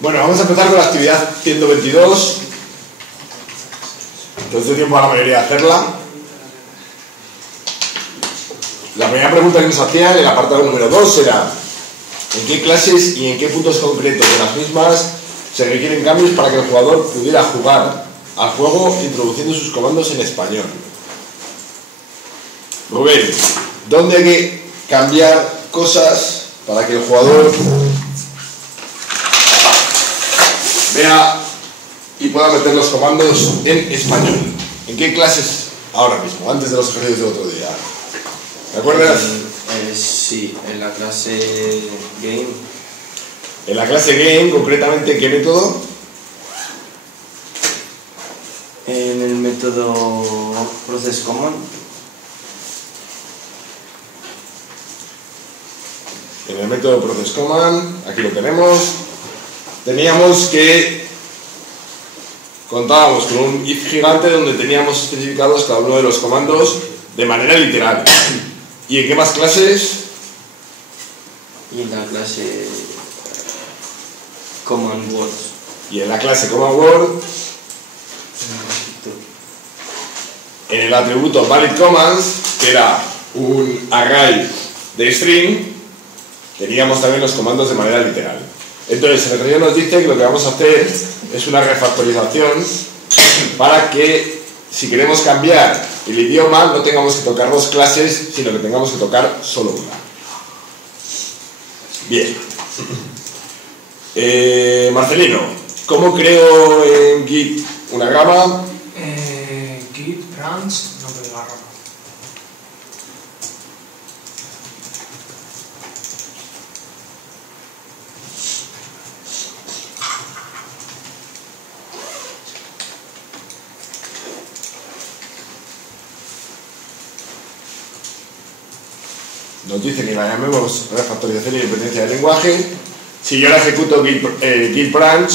Bueno, vamos a empezar con la actividad 122. Entonces, tiempo a la mayoría de hacerla. La primera pregunta que nos hacía en el apartado número 2 era: ¿en qué clases y en qué puntos concretos de las mismas se requieren cambios para que el jugador pudiera jugar al juego introduciendo sus comandos en español? Rubén, ¿dónde hay que cambiar cosas para que el jugador vea y pueda meter los comandos en español? ¿En qué clases ahora mismo, antes de los ejercicios del otro día? ¿Te acuerdas? Sí, en la clase Game. En la clase Game, concretamente, ¿qué método? En el método Process Command. En el método Process Command, aquí lo tenemos. Teníamos que contábamos con un if gigante donde teníamos especificados cada uno de los comandos de manera literal. ¿Y en qué más clases? Y en la clase Command Words. Y en la clase Command Word, en el atributo Valid Commands, que era un array de string, teníamos también los comandos de manera literal. Entonces, el ejercicio nos dice que lo que vamos a hacer es una refactorización para que, si queremos cambiar el idioma, no tengamos que tocar dos clases, sino que tengamos que tocar solo una. Bien. Marcelino, ¿cómo creo en Git una rama? Git branch, nombre de la rama. Nos dice que la llamemos refactorización y dependencia del lenguaje. Si yo la ejecuto Git branch,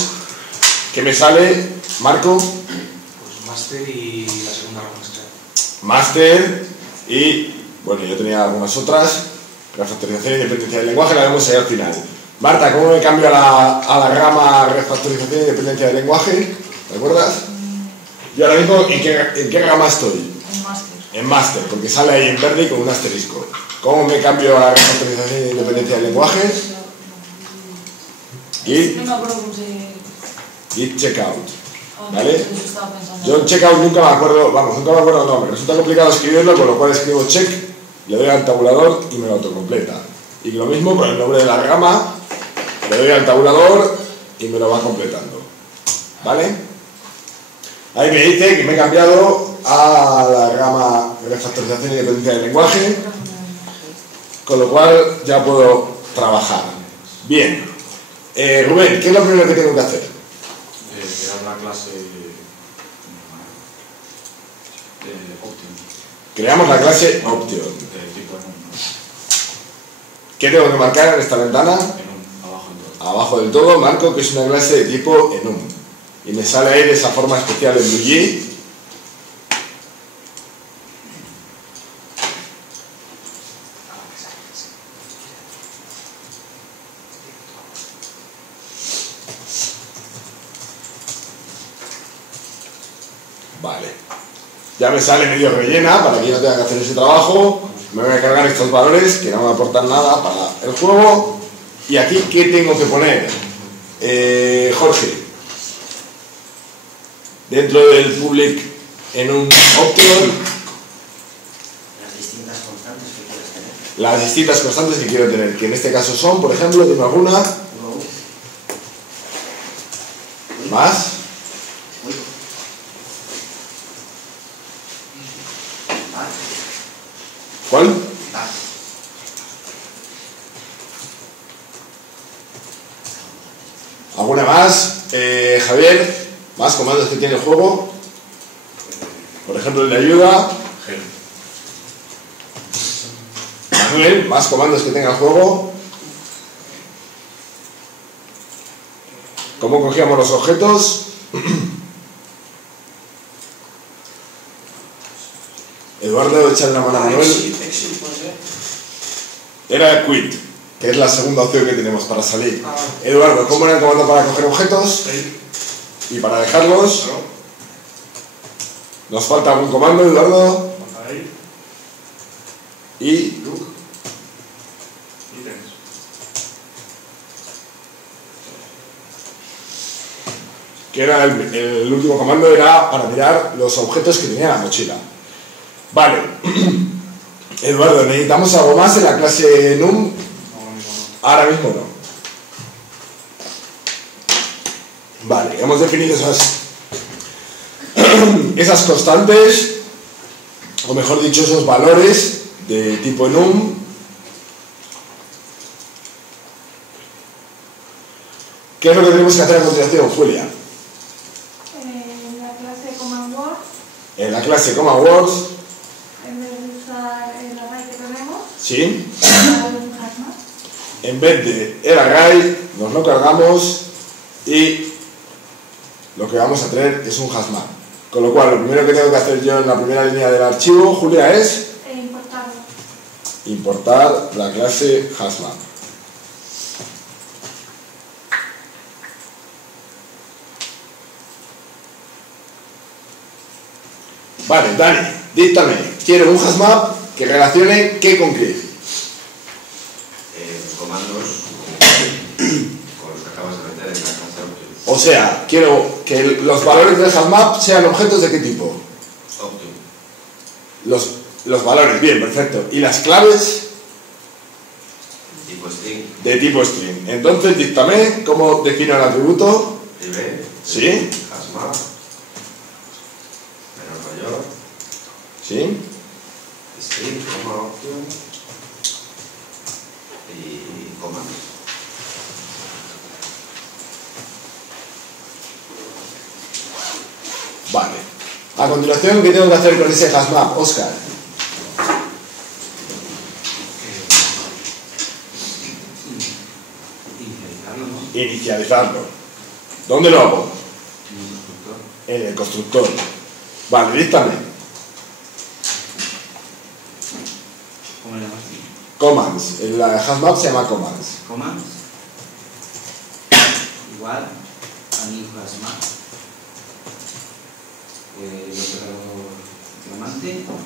¿qué me sale, Marco? Pues master y la segunda rama extra. Master y, bueno, yo tenía algunas otras. Refactorización y dependencia del lenguaje, la vemos ahí al final. Marta, ¿cómo me cambio a la rama refactorización y dependencia del lenguaje? ¿Te acuerdas? Yo ahora mismo, ¿en qué rama estoy? En master. En master, porque sale ahí en verde con un asterisco. ¿Cómo me cambio a la refactorización y dependencia del lenguaje? Git, No me acuerdo cómo se... Git checkout. Oh, ¿Vale? eso estaba pensando. Yo en checkout nunca me acuerdo, nunca me acuerdo el nombre. Resulta complicado escribirlo, con lo cual escribo check, le doy al tabulador y me lo autocompleta. Y lo mismo con el nombre de la rama, le doy al tabulador y me lo va completando. ¿Vale? Ahí me dice que me he cambiado a la rama de refactorización y dependencia del lenguaje, con lo cual ya puedo trabajar. Bien. Rubén, ¿qué es lo primero que tengo que hacer? Crear una clase Option. Creamos la clase Option. Tipo enum. ¿Qué tengo que marcar en esta ventana? Enum, abajo en todo. Abajo del todo marco que es una clase de tipo enum. Y me sale ahí de esa forma especial en BlueG. Vale. Ya me sale medio rellena para que yo no tenga que hacer ese trabajo. Me voy a cargar estos valores que no me aportan nada para el juego. Y aquí, ¿qué tengo que poner? Jorge. Dentro del public en un option. Las distintas constantes que quieres tener. Las distintas constantes que quiero tener. Que en este caso son, por ejemplo, dime alguna. ¿Más? ¿Cuál? ¿Alguna más? Javier, ¿más comandos que tiene el juego? Por ejemplo, el de ayuda. Manuel, ¿más comandos que tenga el juego? ¿Cómo cogíamos los objetos? Eduardo, echarle la mano a Manuel. Exit, puede ser. Era quit, que es la segunda opción que tenemos para salir. Eduardo, ¿cómo era el comando para coger objetos? Y para dejarlos. Nos falta algún comando, Eduardo. Y Look. Ítems. que era el último comando, era para mirar los objetos que tenía la mochila. Vale. Eduardo, ¿necesitamos algo más en la clase NUM? Ahora mismo no. Vale, hemos definido esas constantes, o mejor dicho, esos valores de tipo NUM. ¿Qué es lo que tenemos que hacer a continuación, Julia? En la clase Command Word, En la clase Command Words, en vez de usar el array que tenemos, ¿sí? usar un HasMap. En vez de el array, nos lo cargamos y lo que vamos a tener es un HasMap. Con lo cual, lo primero que tengo que hacer yo en la primera línea del archivo, Julia, es Importarlo. importar la clase HasMap. Vale, Dani, díctame. Quiero un HasMap que relacione qué con qué. Los comandos con los que acabas de meter en la clase Optium. O sea, quiero que los valores del HasMap sean objetos de qué tipo. Optium. Los valores, bien, perfecto. Y las claves Tipo string. de tipo string. Entonces, díctame cómo defino el atributo. Privé. ¿Sí? HasMap. Menor mayor. ¿Sí? String, coma, Optium. Y comandos. Vale. A continuación, ¿qué tengo que hacer con ese HasMap, Óscar? Inicializarlo, ¿no? Inicializarlo. ¿Dónde lo hago? En un constructor. En el constructor. Vale, díctame. ¿Cómo le llamas? Commands. El HasMap se llama commands. Commands. Igual a mi HasMap.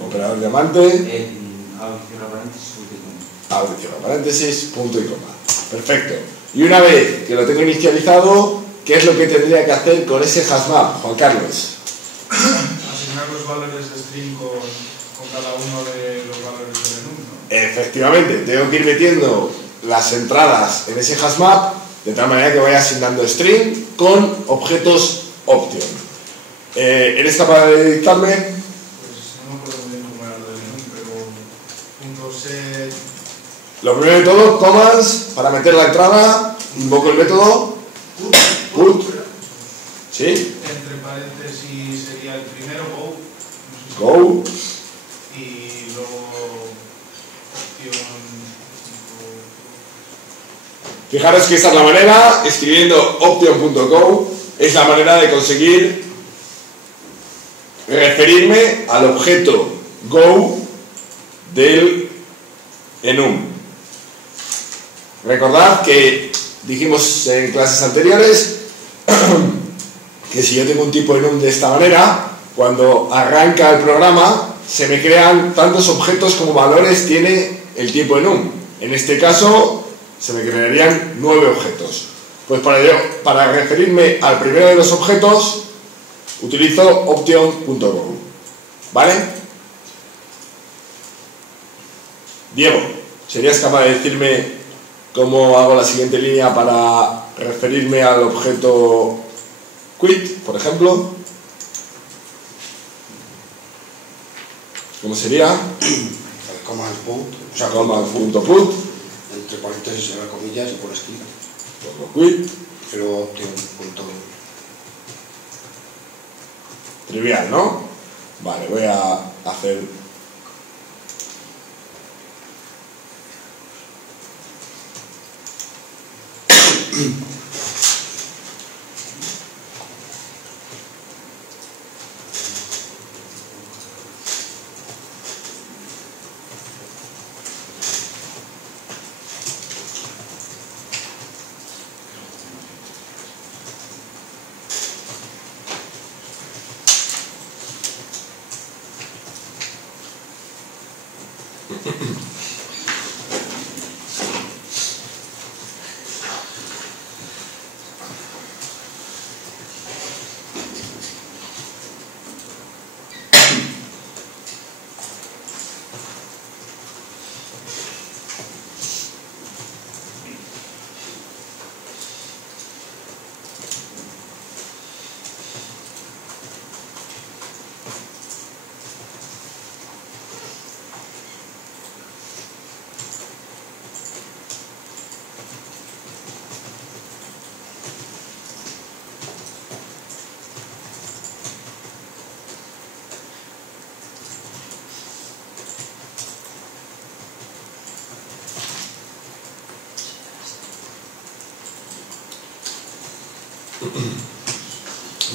Operador diamante. Abre y cierra paréntesis, punto y coma. Abre y cierra paréntesis, punto y coma. Perfecto. Y una vez que lo tengo inicializado, ¿qué es lo que tendría que hacer con ese HasMap, Juan Carlos? Asignar los valores de string con cada uno de los valores del enum, ¿no? Efectivamente, tengo que ir metiendo las entradas en ese HasMap de tal manera que vaya asignando string con objetos Option. ¿Eres capaz de dictarme? Pues no me acuerdo muy bien cómo era lo del enum, pero punto set. Lo primero de todo, commands, para meter la entrada, invoco el método put, ¿sí? Entre paréntesis sería el primero, go. No sé si- Go, Y luego opción. fijaros que esta es la manera, escribiendo option.go, es la manera de conseguir referirme al objeto go del enum. Recordad que dijimos en clases anteriores que si yo tengo un tipo enum de esta manera, cuando arranca el programa se me crean tantos objetos como valores tiene el tipo enum. En este caso se me crearían 9 objetos. Pues para referirme al primero de los objetos utilizo option.go. ¿Vale? Diego, ¿serías capaz de decirme cómo hago la siguiente línea para referirme al objeto quit, por ejemplo? ¿Cómo sería? El command put, o sea, Command.put, entre paréntesis y comillas y por aquí. pongo quit, Y luego option punto. trivial, ¿no? Vale, voy a hacer...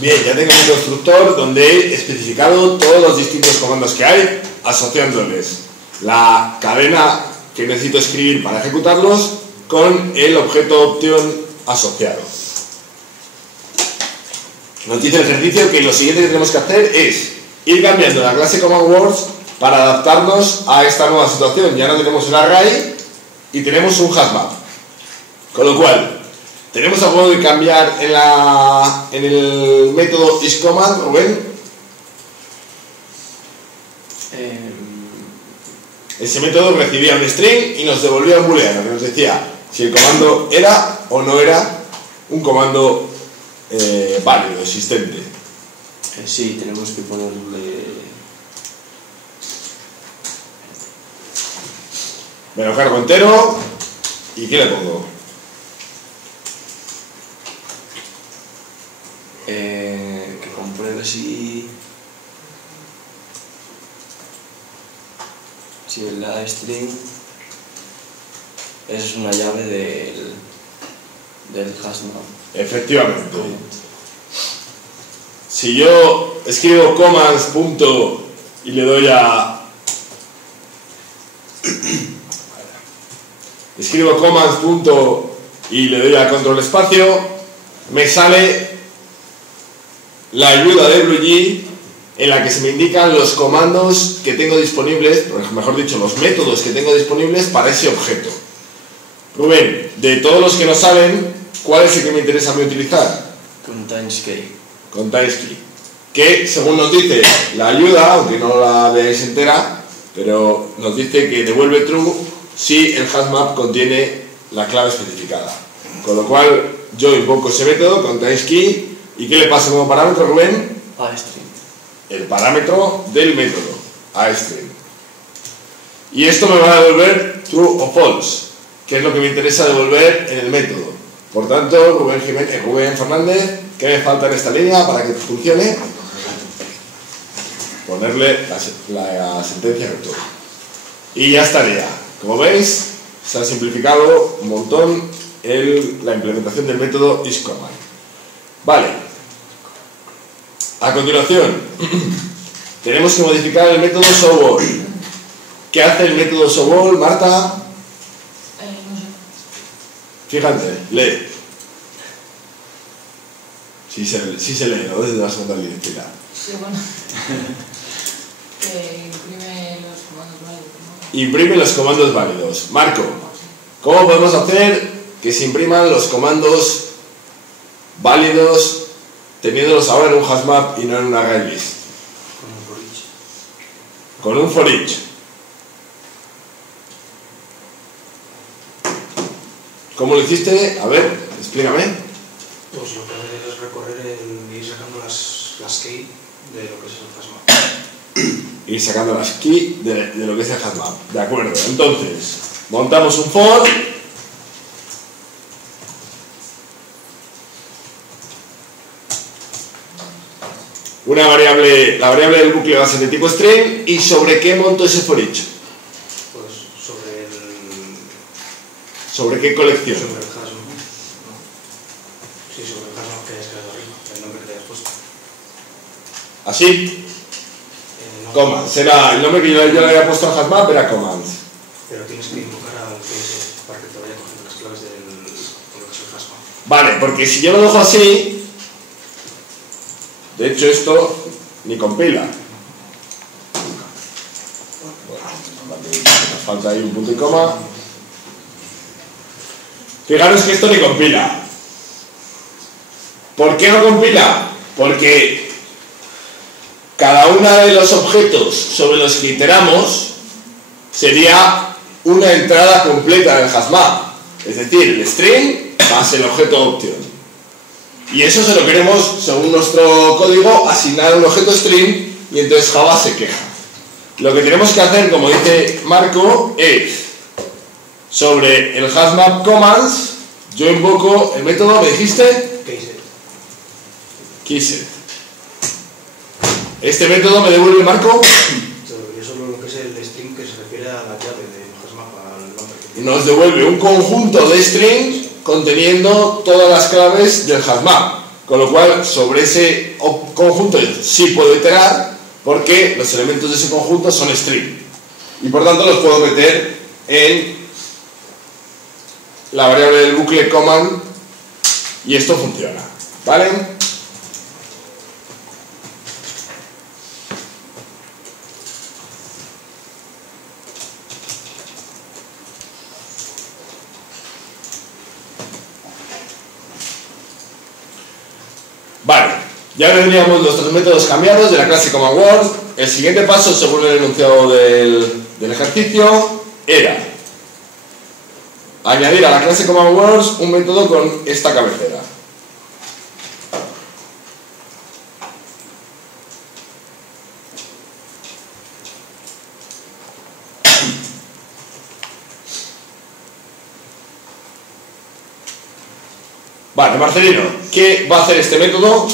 Bien, ya tengo mi constructor donde he especificado todos los distintos comandos que hay, asociándoles la cadena que necesito escribir para ejecutarlos con el objeto option asociado. Nos dice el ejercicio que lo siguiente que tenemos que hacer es ir cambiando la clase command words para adaptarnos a esta nueva situación. Ya no tenemos el array y tenemos un hashmap. Con lo cual, tenemos a modo de cambiar en el método isCommand, Rubén. Ese método recibía un string y nos devolvía un booleano que nos decía si el comando era o no era un comando válido, existente. Sí, tenemos que ponerle... Me lo cargo entero y ¿qué le pongo? Que compruebe si la string es una llave del hashmap. Efectivamente. Si yo escribo commands punto y le doy a escribo commands punto y le doy a control espacio, me sale la ayuda de BlueG en la que se me indican los comandos que tengo disponibles, mejor dicho, los métodos que tengo disponibles para ese objeto. Rubén, de todos los que nos salen, ¿cuál es el que me interesa a mí utilizar? Con timescape. Con timescape. Que, según nos dice la ayuda, aunque no la veáis entera, pero nos dice que devuelve true si el hashmap contiene la clave especificada. Con lo cual, yo invoco ese método con timescape. ¿Y qué le pasa como parámetro, Rubén? aString. El parámetro del método, aString. Y esto me va a devolver true o false, que es lo que me interesa devolver en el método. Por tanto, Rubén Fernández, ¿qué me falta en esta línea para que funcione? Ponerle la sentencia rector. Y ya estaría. Como veis, se ha simplificado un montón la implementación del método isCommand. Vale. A continuación, tenemos que modificar el método showAll. ¿Qué hace el método showAll, Marta? No sé. Fíjate, lee. Sí se lee, ¿no? Desde la segunda línea. Sí, bueno. Que imprime los comandos válidos, ¿no? Imprime los comandos válidos. Marco, ¿cómo podemos hacer que se impriman los comandos válidos teniéndolos ahora en un hashmap y no en un array list? Con un for each. ¿Cómo lo hiciste? A ver, explícame. Pues lo que haces es recorrer ir sacando las key de lo que es el hashmap. Ir sacando las key de lo que es el hashmap. De acuerdo. Entonces, montamos un for. La variable del bucle va a ser de tipo string. ¿Y sobre qué monto ese for each? Pues sobre ¿Sobre qué colección? Sobre el hashmap. Sí, sobre el hashmap que hayas creado arriba, el nombre que le hayas puesto. ¿Así? No, Commands. Era el nombre que yo le había puesto al hashmap era commands. pero tienes que invocar al CSS para que te vaya cogiendo las claves de lo que es el hashmap. Vale, porque si yo lo dejo así, de hecho esto ni compila. Nos falta ahí un punto y coma. Fijaros que esto ni compila. ¿Por qué no compila? Porque cada uno de los objetos sobre los que iteramos sería una entrada completa del hashmap. Es decir, el string más el objeto option. Y eso se lo queremos, según nuestro código, asignar a un objeto string y entonces Java se queja. Lo que tenemos que hacer, como dice Marco, es sobre el hashmap commands, yo invoco el método, ¿me dijiste? Keyset. ¿Este método me devuelve, Marco? Yo solo lo que es el string que se refiere a la llave del hashmap, al nombre que Nos devuelve un conjunto de strings conteniendo todas las claves del hashmap. Con lo cual, sobre ese conjunto sí puedo iterar, porque los elementos de ese conjunto son string. Y por tanto los puedo meter en la variable del bucle command y esto funciona, ¿vale? Vale, ya tendríamos los tres métodos cambiados de la clase command word. El siguiente paso, según el enunciado del ejercicio, era añadir a la clase command words un método con esta cabecera. Vale, Marcelino, ¿qué va a hacer este método?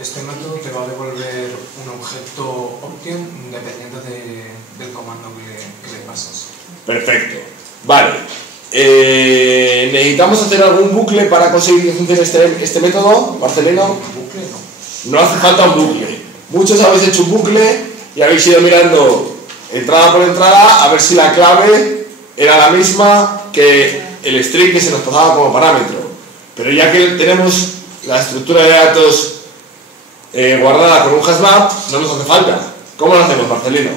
Este método te va a devolver un objeto option dependiendo del comando que le pasas. Perfecto. Vale. ¿Necesitamos hacer algún bucle para conseguir que funcione este método, Marcelino? ¿Bucle? No. No hace falta un bucle. Muchos habéis hecho un bucle y habéis ido mirando entrada por entrada a ver si la clave era la misma que el string que se nos pasaba como parámetro. Pero ya que tenemos la estructura de datos guardada con un hashmap, no nos hace falta. ¿Cómo lo hacemos, Marcelino?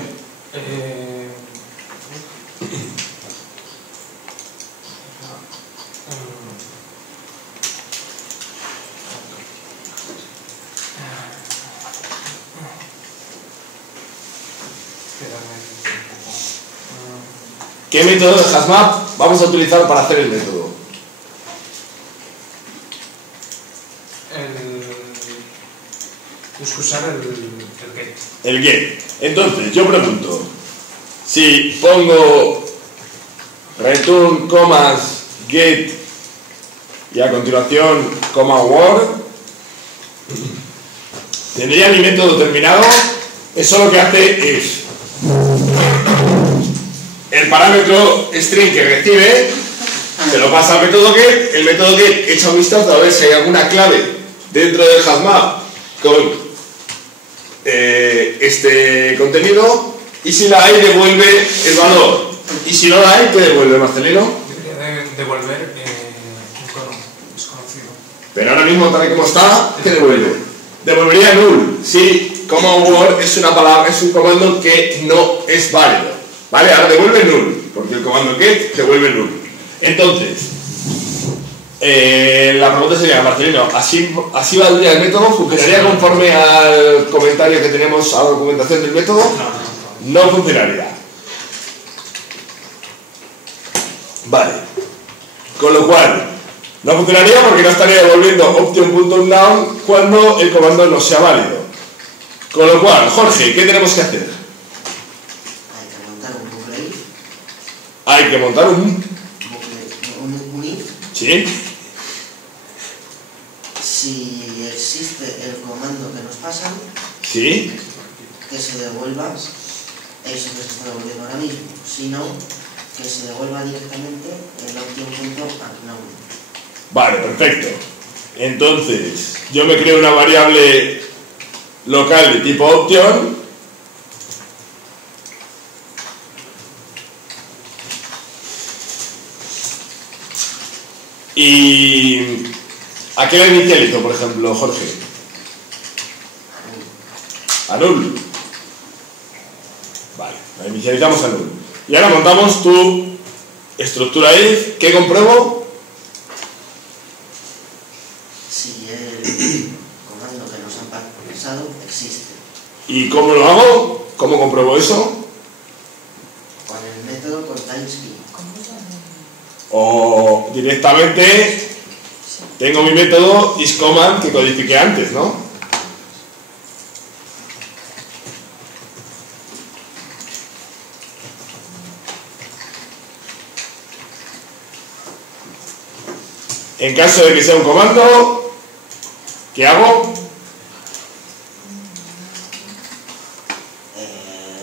¿Qué método de hashmap vamos a utilizar para hacer el método? Usar el get. El get. Entonces, yo pregunto, si pongo return commas get y a continuación command word, ¿tendría mi método terminado? Eso lo que hace es el parámetro string que recibe se lo pasa al método get, el método get echa un vistazo a ver si hay alguna clave dentro del hashmap con este contenido, y si la hay devuelve el valor, y si no la hay, ¿qué devuelve, Marcelino? Debería devolver un cono desconocido. Pero ahora mismo, tal y como está, ¿qué devuelve? Devolvería null. Si command word es una palabra, es un comando que no es válido, ¿vale? Ahora devuelve null, porque el comando get devuelve null. Entonces, la pregunta sería, Marcelino, ¿así valdría el método? ¿Funcionaría conforme al comentario que tenemos a la documentación del método? No funcionaría. Vale. Con lo cual, no funcionaría porque no estaría devolviendo option.noun cuando el comando no sea válido. Con lo cual, Jorge, ¿qué tenemos que hacer? Hay que montar un bucle if. Hay que montar un if. ¿Sí? Si existe el comando que nos pasan, ¿Sí? que se devuelva eso que se está devolviendo ahora mismo. Si no, que se devuelva directamente el option.unknown. Vale, perfecto. Entonces, yo me creo una variable local de tipo option. ¿Y a qué la inicializo, por ejemplo, Jorge? A null. Vale, la inicializamos a null. Y ahora montamos tu estructura if. ¿Qué compruebo? Si el comando que nos han pasado existe. ¿Y cómo lo hago? ¿Cómo compruebo eso? Con el método containSkey. O directamente tengo mi método isCommand que codifiqué antes, ¿no? En caso de que sea un comando, ¿qué hago?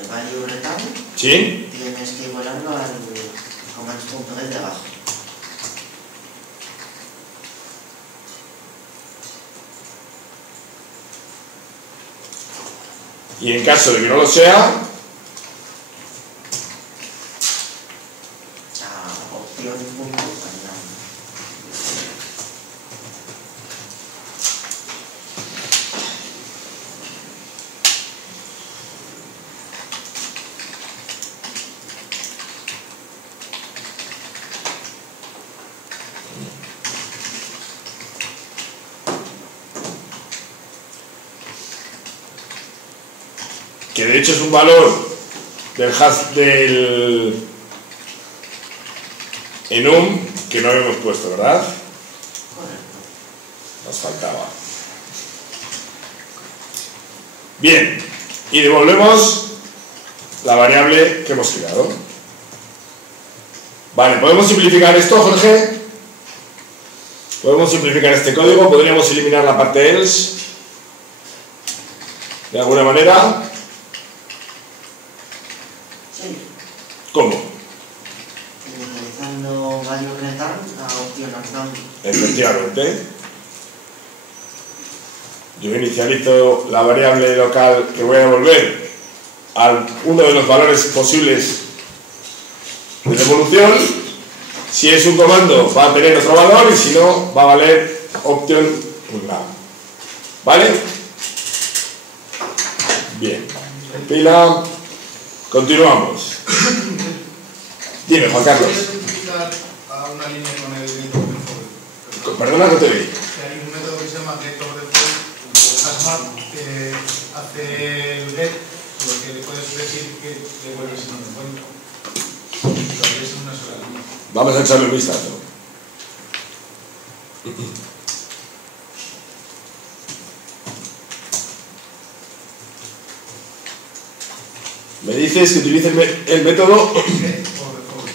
Value return. ¿Sí? Tienes que igualarlo al commands.get de abajo. Y en caso de que no lo sea, la opción punto unknown. que de hecho es un valor del hash del enum que no habíamos puesto, ¿verdad? Correcto. Nos faltaba. Bien, y devolvemos la variable que hemos creado. Vale, ¿podemos simplificar esto, Jorge? Podemos simplificar este código, podríamos eliminar la parte else de alguna manera. Sí. ¿Cómo? Utilizando value return la opción unknown. Efectivamente. Yo inicializo la variable local que voy a devolver a uno de los valores posibles de devolución. Si es un comando va a tener otro valor y si no va a valer option unknown. ¿Vale? Bien. Compila. Continuamos. Dime, Juan Carlos. ¿Puedes simplificar a una línea con el getter default? Perdona que te vi. Hay un método que se llama getter default, asmap, que hace el get, lo que le puedes decir que devuelve si no lo encuentra. Lo que es en una sola línea. Vamos a echarle un vistazo. Me dices que utilice el método Get por default.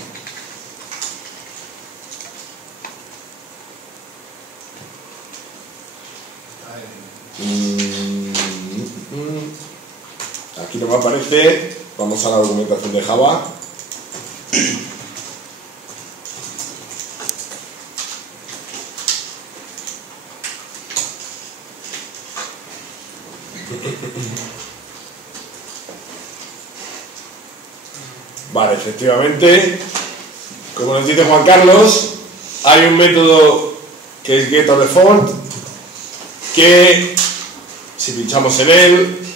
aquí no me aparece. Vamos a la documentación de Java. Vale, efectivamente, como nos dice Juan Carlos, hay un método que es getToDefault que, si pinchamos en él,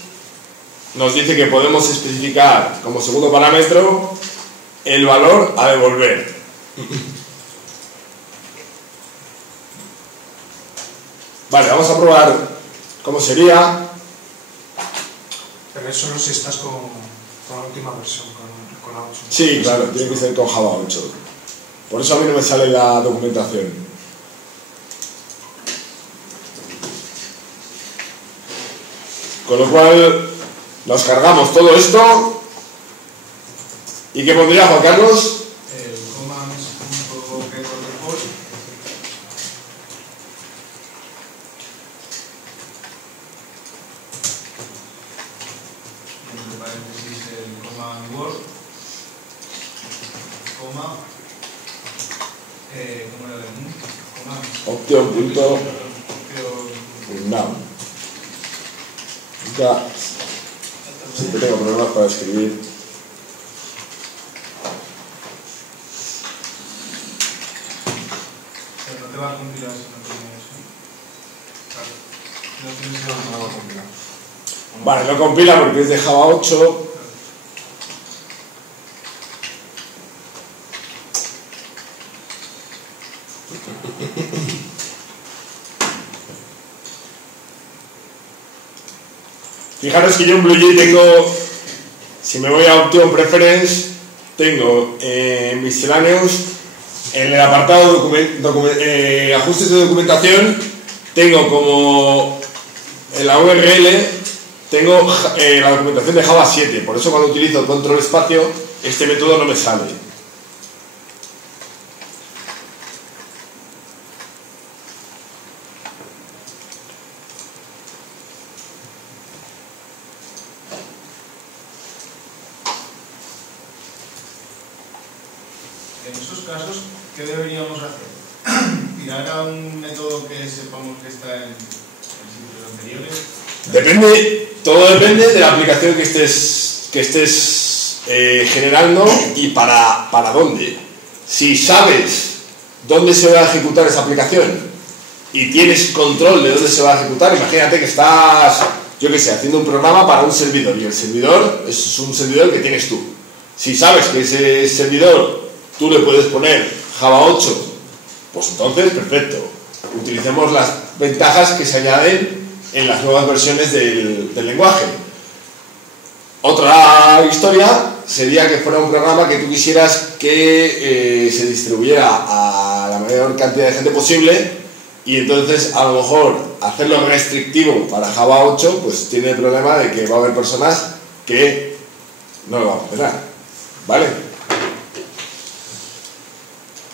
nos dice que podemos especificar como segundo parámetro el valor a devolver. Vale, vamos a probar cómo sería. Pero eso solo si estás con la última versión, con la 8. Sí, claro, tiene que ser con Java 8. Por eso a mí no me sale la documentación. Con lo cual, nos cargamos todo esto. ¿Y qué pondría, Juan Carlos? El commands.getToDefault. Entre paréntesis el command word, coma, ¿cómo era el num? Commands. Option.unknown. Opción. Ya. Siempre tengo problemas para escribir. Pero no te va a compilar si no tienes eso. Claro. Si no tienes eso, no va a compilar. Vale, no compila porque es de Java 8. Fijaros que yo en BlueJ tengo, si me voy a Option Preference, tengo Miscellaneous, en el apartado ajustes de documentación, tengo como en la URL, tengo la documentación de Java 7, por eso cuando utilizo control espacio, este método no me sale. En esos casos, ¿qué deberíamos hacer? ¿Tirar a un método que sepamos que está en sitios anteriores? Depende todo depende de la aplicación que estés generando y para dónde. Si sabes dónde se va a ejecutar esa aplicación y tienes control de dónde se va a ejecutar, imagínate que estás, yo qué sé, haciendo un programa para un servidor y el servidor es un servidor que tienes tú. Si sabes que ese servidor tú le puedes poner Java 8, pues entonces perfecto. Utilicemos las ventajas que se añaden en las nuevas versiones del lenguaje. Otra historia sería que fuera un programa que tú quisieras que se distribuyera a la mayor cantidad de gente posible y entonces a lo mejor hacerlo restrictivo para Java 8 pues tiene el problema de que va a haber personas que no lo van a funcionar, ¿vale?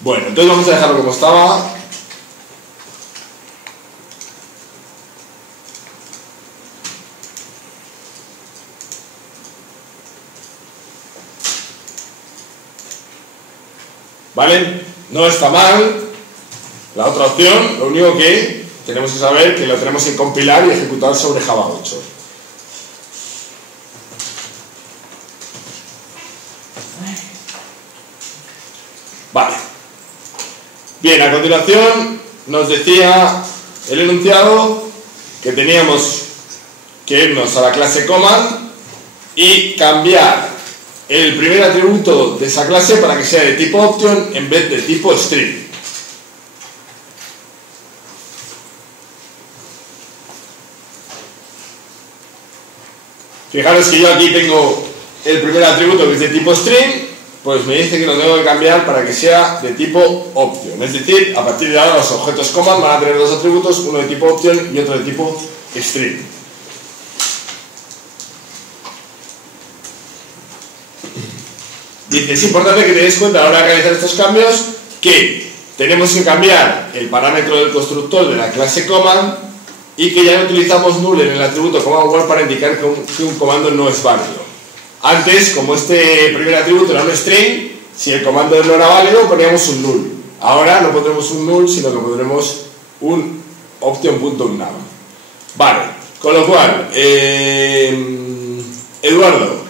Bueno, entonces vamos a dejarlo como estaba. ¿Vale? No está mal la otra opción, lo único que tenemos que saber que lo tenemos que compilar y ejecutar sobre Java 8. Vale. Bien, a continuación nos decía el enunciado que teníamos que irnos a la clase command y cambiar el primer atributo de esa clase para que sea de tipo option en vez de tipo string. Fijaros que yo aquí tengo el primer atributo que es de tipo string, pues me dice que lo tengo que cambiar para que sea de tipo option. Es decir, a partir de ahora los objetos command van a tener dos atributos, uno de tipo option y otro de tipo string. Dice, es importante que tenéis cuenta a la hora de realizar estos cambios que tenemos que cambiar el parámetro del constructor de la clase command y que ya no utilizamos null en el atributo command word para indicar que un comando no es válido. Antes, como este primer atributo era un string, si el comando no era válido poníamos un null. Ahora no pondremos un null, sino que pondremos un option.unnum. Vale, con lo cual, Eduardo,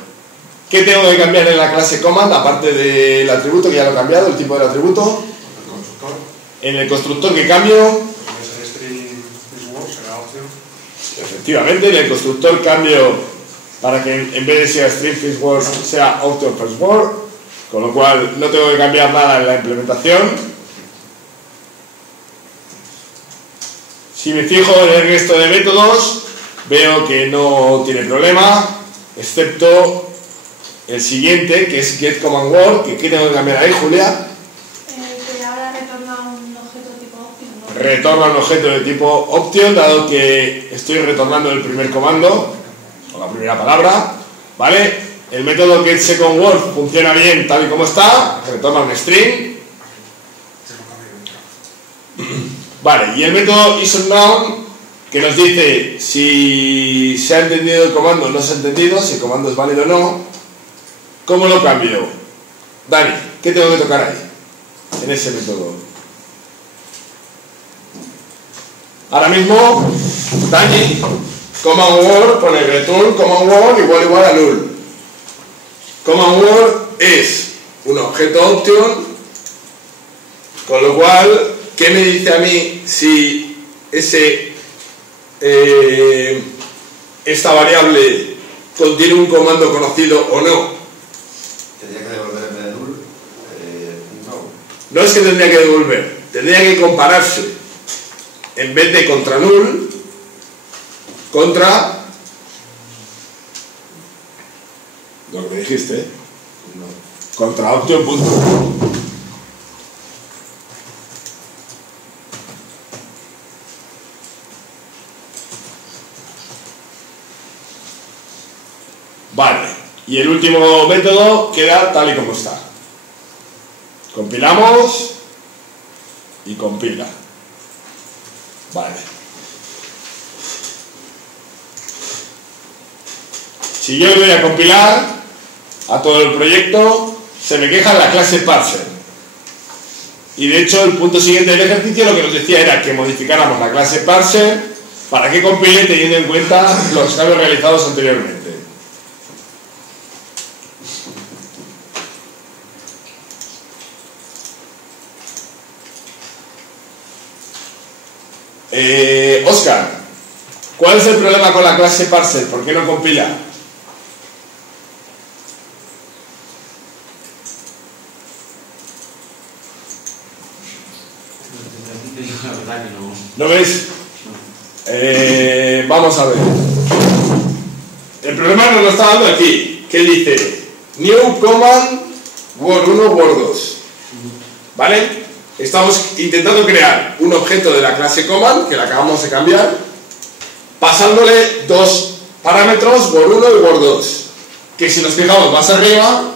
¿qué tengo que cambiar en la clase command, aparte del atributo que ya lo he cambiado, el tipo del atributo? El constructor. En el constructor que cambio, Es el string isWord, será opción. efectivamente, en el constructor cambio para que en vez de ser string firstWord sea option firstWord, con lo cual no tengo que cambiar nada en la implementación. Si me fijo en el resto de métodos, veo que no tiene problema, excepto el siguiente, que es getCommandWord, que ¿qué tengo que cambiar ahí, Julia? Que ahora retorna un objeto tipo option, ¿no? Retorna un objeto de tipo option, dado que estoy retornando el primer comando, o la primera palabra, ¿vale? El método getSecondWord funciona bien tal y como está, retorna un string. Vale, y el método isUnknown, que nos dice si se ha entendido el comando o no se ha entendido, si el comando es válido o no. ¿Cómo lo cambio? Dani, ¿qué tengo que tocar ahí? En ese método. Ahora mismo, Dani, CommandWord, pone return CommandWord igual a null. CommandWord es un objeto option, con lo cual, ¿qué me dice a mí si esta variable contiene un comando conocido o no? Tendría que devolver en vez de null, no. No es que tendría que devolver, tendría que compararse en vez de contra null, contra lo que me dijiste, no, contra option.null. Vale, y el último método queda tal y como está. Compilamos y compila. Vale. Si yo le doy a compilar a todo el proyecto, se me queja la clase parser. Y de hecho el punto siguiente del ejercicio lo que nos decía era que modificáramos la clase parser para que compile teniendo en cuenta los cambios realizados anteriormente. Oscar, ¿cuál es el problema con la clase parser? ¿Por qué no compila? La verdad que no. ¿No ves? Vamos a ver. El problema nos lo está dando aquí. ¿Qué dice? New command word 1, word 2. ¿Vale? Estamos intentando crear un objeto de la clase command, que la acabamos de cambiar, pasándole dos parámetros, word 1 y word 2, que si nos fijamos más arriba,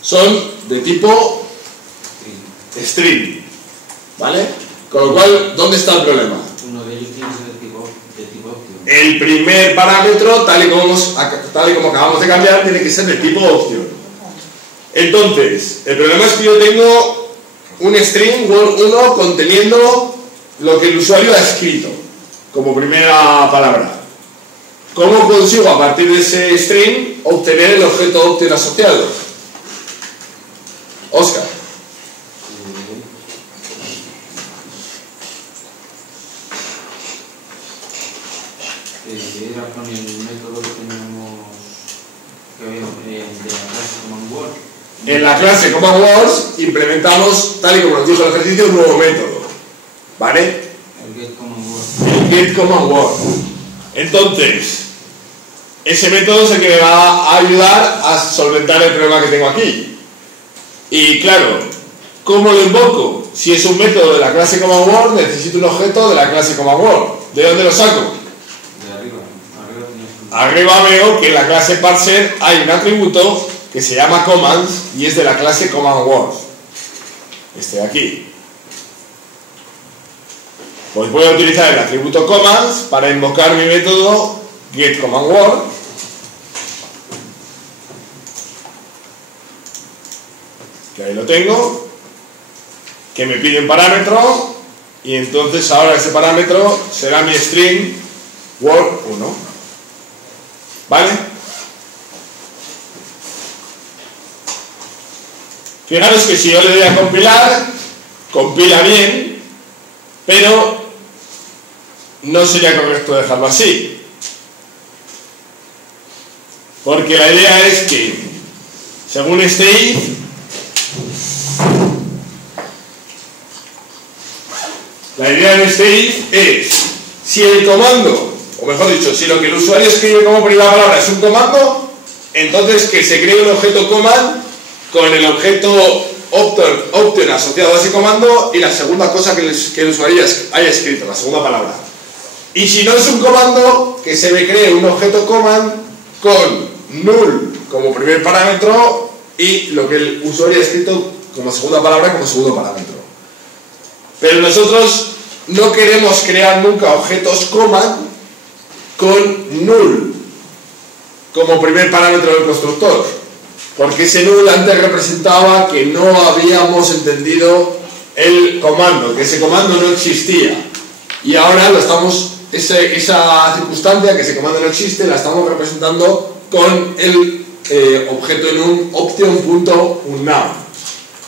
son de tipo string. ¿Vale? Con lo cual, ¿dónde está el problema? Uno de ellos tiene que ser de tipo option. El primer parámetro, tal y como acabamos de cambiar, tiene que ser de tipo option. Entonces, el problema es que yo tengo un string word 1 conteniendo lo que el usuario ha escrito como primera palabra. ¿Cómo consigo a partir de ese string obtener el objeto option asociado? Oscar. Era con el método que teníamos de la clase command word. En la clase command words implementamos, tal y como nos dijo el ejercicio, un nuevo método. ¿Vale? El get command word. El get command word. Entonces, ese método es el que me va a ayudar a solventar el problema que tengo aquí. Y claro, ¿cómo lo invoco? Si es un método de la clase command word, necesito un objeto de la clase command word. ¿De dónde lo saco? Arriba veo que en la clase parser hay un atributo que se llama commands y es de la clase command word. Este de aquí. Pues voy a utilizar el atributo commands para invocar mi método getCommandWord. Que ahí lo tengo. Que me pide un parámetro y entonces ahora ese parámetro será mi string word 1. ¿Vale? Fijaros que si yo le doy a compilar, compila bien, pero no sería correcto dejarlo así. Porque la idea es que, según este if, la idea de este if es, si el comando, o mejor dicho, si lo que el usuario escribe como primera palabra es un comando, entonces que se cree un objeto command con el objeto option asociado a ese comando y la segunda cosa que el usuario haya escrito, la segunda palabra. Y si no es un comando, que se me cree un objeto command con null como primer parámetro y lo que el usuario ha escrito como segunda palabra como segundo parámetro. Pero nosotros no queremos crear nunca objetos command con null como primer parámetro del constructor, porque ese null antes representaba que no habíamos entendido el comando, que ese comando no existía, y ahora lo estamos, esa circunstancia que ese comando no existe la estamos representando con el objeto en un option.unnown,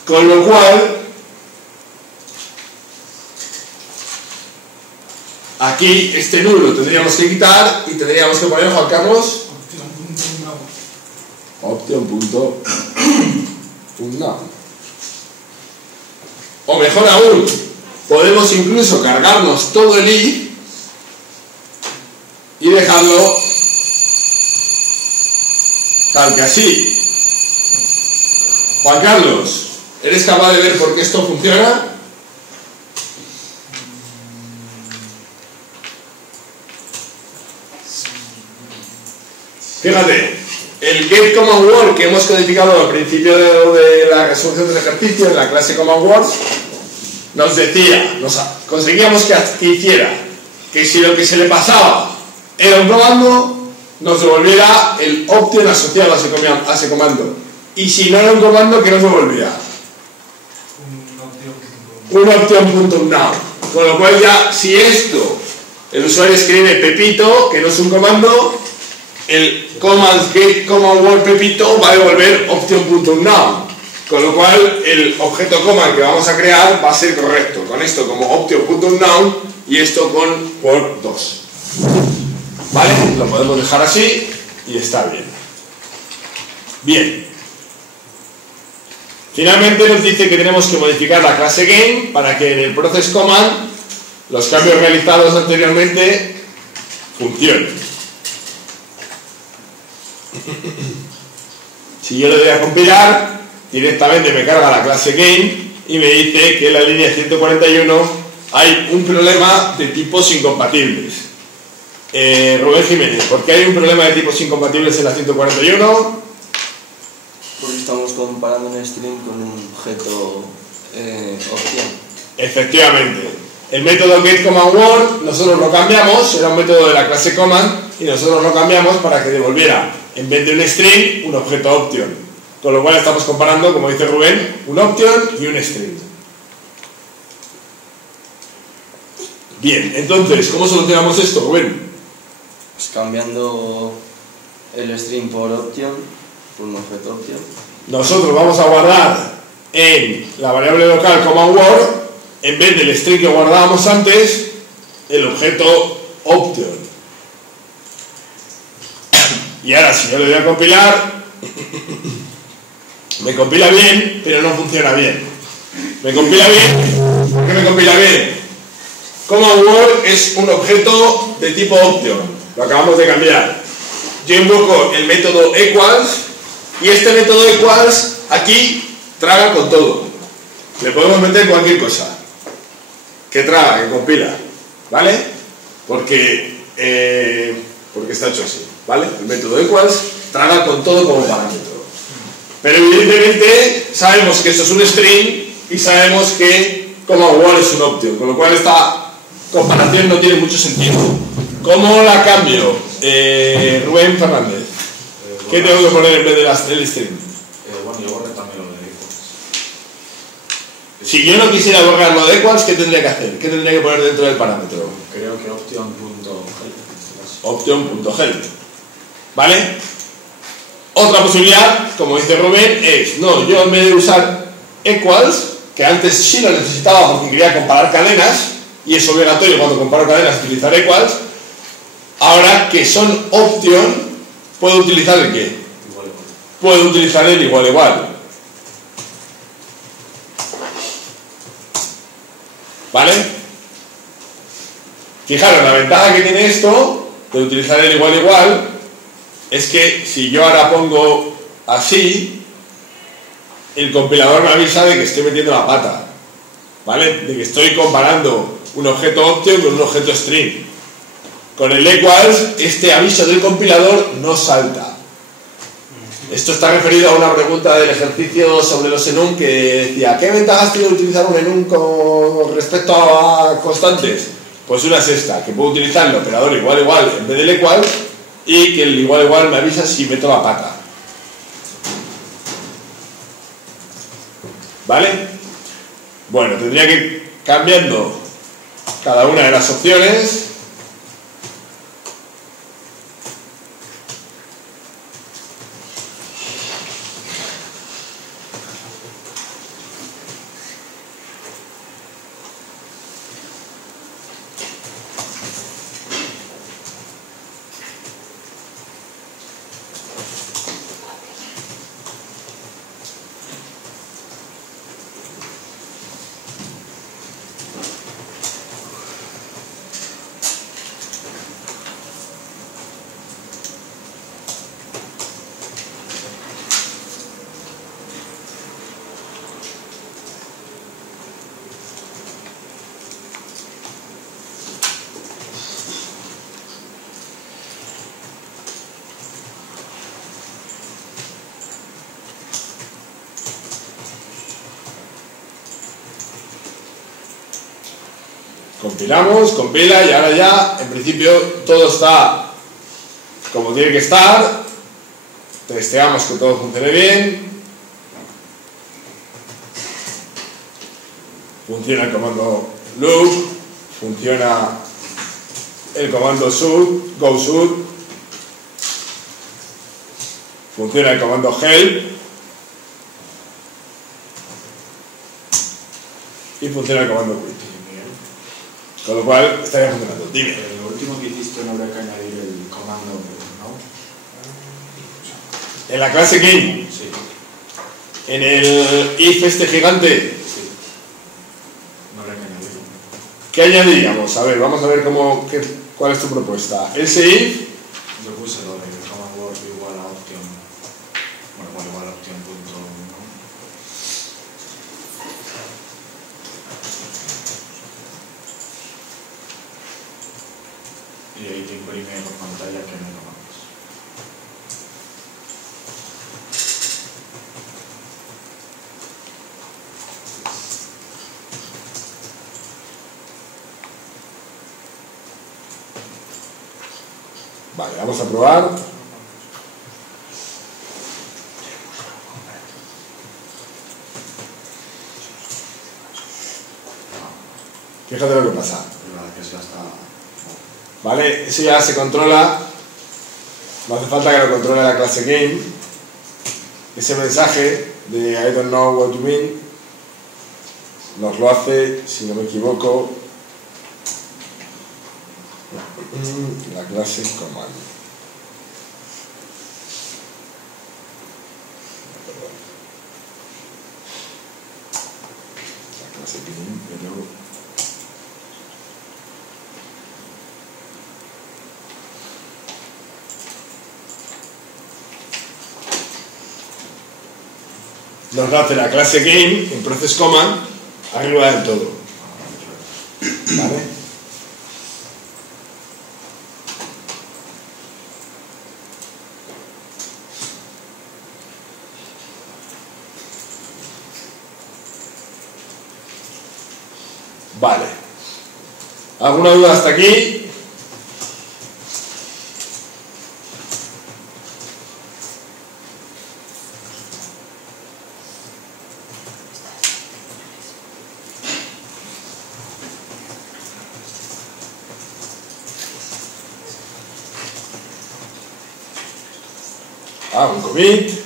con lo cual aquí este null lo tendríamos que quitar y tendríamos que poner, Juan Carlos, option.unnown. O mejor aún, podemos incluso cargarnos todo el if y dejarlo tal que así. Juan Carlos, ¿eres capaz de ver por qué esto funciona? Fíjate, el getCommandWord que hemos codificado al principio de la resolución del ejercicio en la clase CommandWord nos decía, conseguíamos que hiciera que si lo que se le pasaba era un comando, nos devolviera el option asociado a ese comando, y si no era un comando, ¿qué nos devolvía? Un option.unnown. Con lo cual ya, si esto el usuario escribe Pepito, que no es un comando, el command get command word Pepito va a devolver option.noun, con lo cual el objeto command que vamos a crear va a ser correcto, con esto como option.noun y esto con word 2. ¿Vale? Lo podemos dejar así y está bien. Bien. Finalmente nos dice que tenemos que modificar la clase game para que en el process command los cambios realizados anteriormente funcionen. Si yo le doy a compilar, directamente me carga la clase game y me dice que en la línea 141 hay un problema de tipos incompatibles. Rubén Jiménez, ¿por qué hay un problema de tipos incompatibles en la 141? Porque estamos comparando un string con un objeto opción. Efectivamente. El método getCommandWord nosotros lo cambiamos, era un método de la clase command y nosotros lo cambiamos para que devolviera en vez de un string un objeto option. Con lo cual estamos comparando, como dice Rubén, un option y un string. Bien, entonces, ¿cómo solucionamos esto, Rubén? Pues cambiando el string por option, por un objeto option. Nosotros vamos a guardar en la variable local commandWord, en vez del string que guardábamos antes, el objeto option. Y ahora si yo le doy a compilar, me compila bien, pero no funciona bien. Me compila bien. ¿Por qué me compila bien? commandWord es un objeto de tipo option. Lo acabamos de cambiar. Yo invoco el método equals y este método equals aquí traga con todo. Le podemos meter cualquier cosa. Que traga, que compila. ¿Vale? Porque está hecho así. ¿Vale? El método equals traga con todo como parámetro. Pero evidentemente sabemos que esto es un string y sabemos que commandWord es un option. Con lo cual esta comparación no tiene mucho sentido. ¿Cómo la cambio? Rubén Fernández. ¿Qué tengo que poner en vez del string? Bueno, yo borré también lo de equals. Si yo no quisiera borrar lo de equals, ¿qué tendría que hacer? ¿Qué tendría que poner dentro del parámetro? Creo que option.help. Option.help. ¿Vale? Otra posibilidad, como dice Rubén, es, no, yo en vez de usar equals, que antes sí lo necesitaba porque quería comparar cadenas, y es obligatorio cuando comparo cadenas utilizar equals, ahora que son option, ¿puedo utilizar el qué? Igual. Puedo utilizar el igual. ¿Vale? Fijaros, la ventaja que tiene esto de utilizar el igual es que si yo ahora pongo así, el compilador me avisa de que estoy metiendo la pata, ¿vale? De que estoy comparando un objeto option con un objeto string. Con el equals, este aviso del compilador no salta. Esto está referido a una pregunta del ejercicio sobre los enum que decía, ¿qué ventajas tiene utilizar un enum con respecto a constantes? Pues una es esta, que puedo utilizar el operador igual en vez del equal y que el igual me avisa si meto la pata. ¿Vale? Bueno, tendría que ir cambiando cada una de las opciones. Compilamos, compila y ahora ya, en principio, todo está como tiene que estar. Testeamos que todo funcione bien. Funciona el comando loop, funciona el comando shoot, go shoot, funciona el comando help y funciona el comando quit. Con lo cual estaría funcionando. Dime. Lo último que hiciste no habría que añadir el comando, ¿no? En la clase game, Sí. en el if este gigante, Sí. No habría que añadirlo. ¿qué añadiríamos? A ver, vamos a ver cuál es tu propuesta. Ese if, Yo puse lo de command word igual a option. Bueno, igual a option punto, ¿no? Y ahí te imprime por pantalla que no hay comandos. vale, vamos a probar. Fíjate lo que pasa. Pero la que sea está... ¿Vale? Eso ya se controla. No hace falta que lo controle la clase game. Ese mensaje de I don't know what you mean nos lo hace, si no me equivoco, la clase command. Perdón. La clase game, pero... nos hace la clase game en process command arriba del todo. ¿Vale? Vale. ¿Alguna duda hasta aquí? Un commit.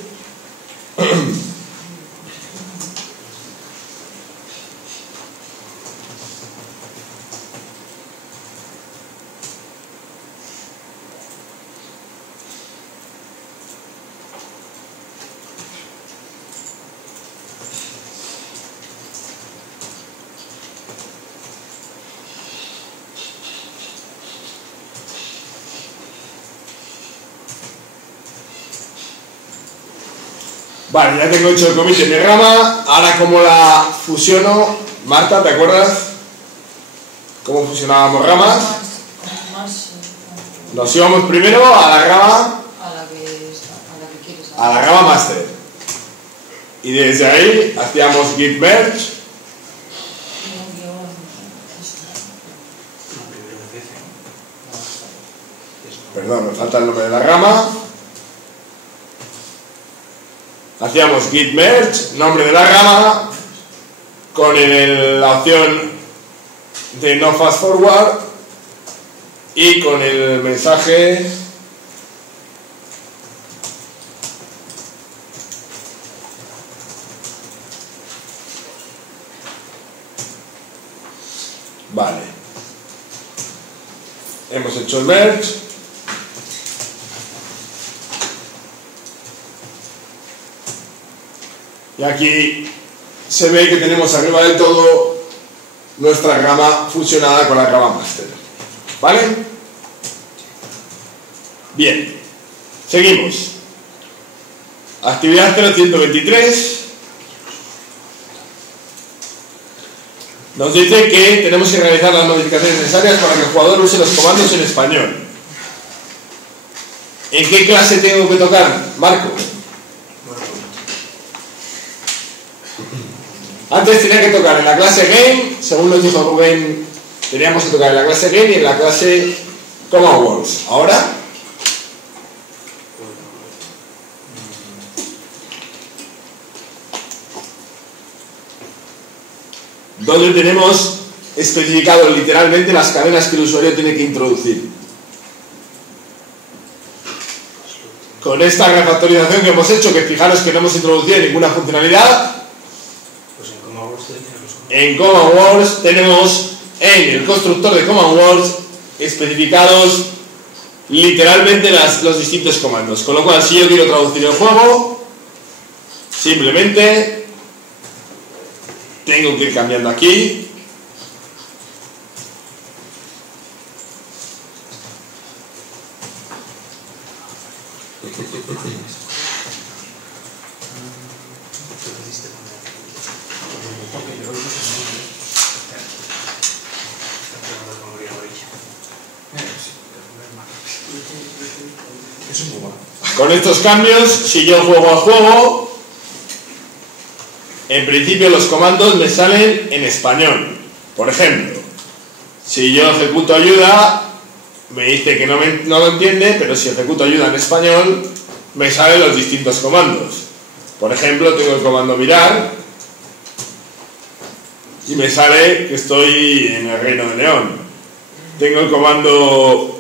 Vale, ya tengo hecho el commit en mi rama. Ahora, ¿cómo la fusiono? Marta, ¿te acuerdas? ¿Cómo fusionábamos ramas? Nos íbamos primero a la rama, A la que quieres. a la rama master. Y desde ahí hacíamos git merge. Perdón, me falta el nombre de la rama. Hacíamos git merge, nombre de la rama, con la opción de no fast forward y con el mensaje vale. Hemos hecho el merge. Y aquí se ve que tenemos arriba del todo nuestra rama fusionada con la rama master. ¿Vale? Bien. Seguimos. Actividad 0123. Nos dice que tenemos que realizar las modificaciones necesarias para que el jugador use los comandos en español. ¿En qué clase tengo que tocar, Marco? Antes tenía que tocar en la clase game, según nos dijo Rubén, teníamos que tocar en la clase game y en la clase command words. Ahora, ¿dónde tenemos especificado literalmente las cadenas que el usuario tiene que introducir. Con esta refactorización que hemos hecho, que fijaros que no hemos introducido ninguna funcionalidad, Pues en CommandWords tenemos. en CommandWords tenemos en el constructor de CommandWords especificados literalmente los distintos comandos. Con lo cual, si yo quiero traducir el juego, simplemente tengo que ir cambiando aquí. Con estos cambios, si yo juego al juego, en principio los comandos me salen en español. Por ejemplo, si yo ejecuto ayuda, me dice que no lo entiende, pero si ejecuto ayuda en español, me salen los distintos comandos. Por ejemplo, tengo el comando mirar y me sale que estoy en el Reino de León. Tengo el comando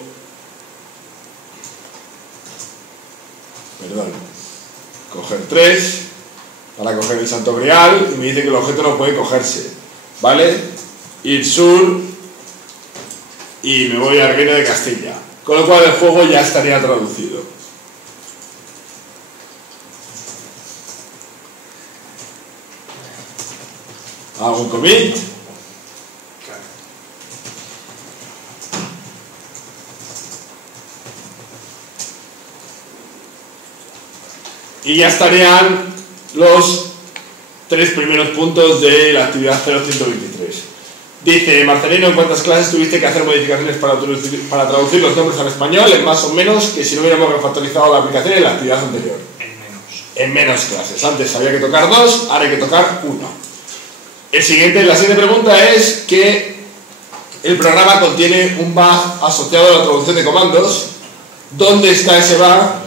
coger 3 para coger el Santo Grial y me dice que el objeto no puede cogerse, ¿vale? Ir sur y me voy al Reino de Castilla, con lo cual el juego ya estaría traducido. Hago un commit. Y ya estarían los 3 primeros puntos de la actividad 0123. Dice Marcelino, ¿en cuántas clases tuviste que hacer modificaciones para traducir los nombres al español? En más o menos que si no hubiéramos refactorizado la aplicación en la actividad anterior. En menos clases. Antes había que tocar 2, ahora hay que tocar 1. La siguiente pregunta es que el programa contiene un bug asociado a la traducción de comandos. ¿Dónde está ese bug?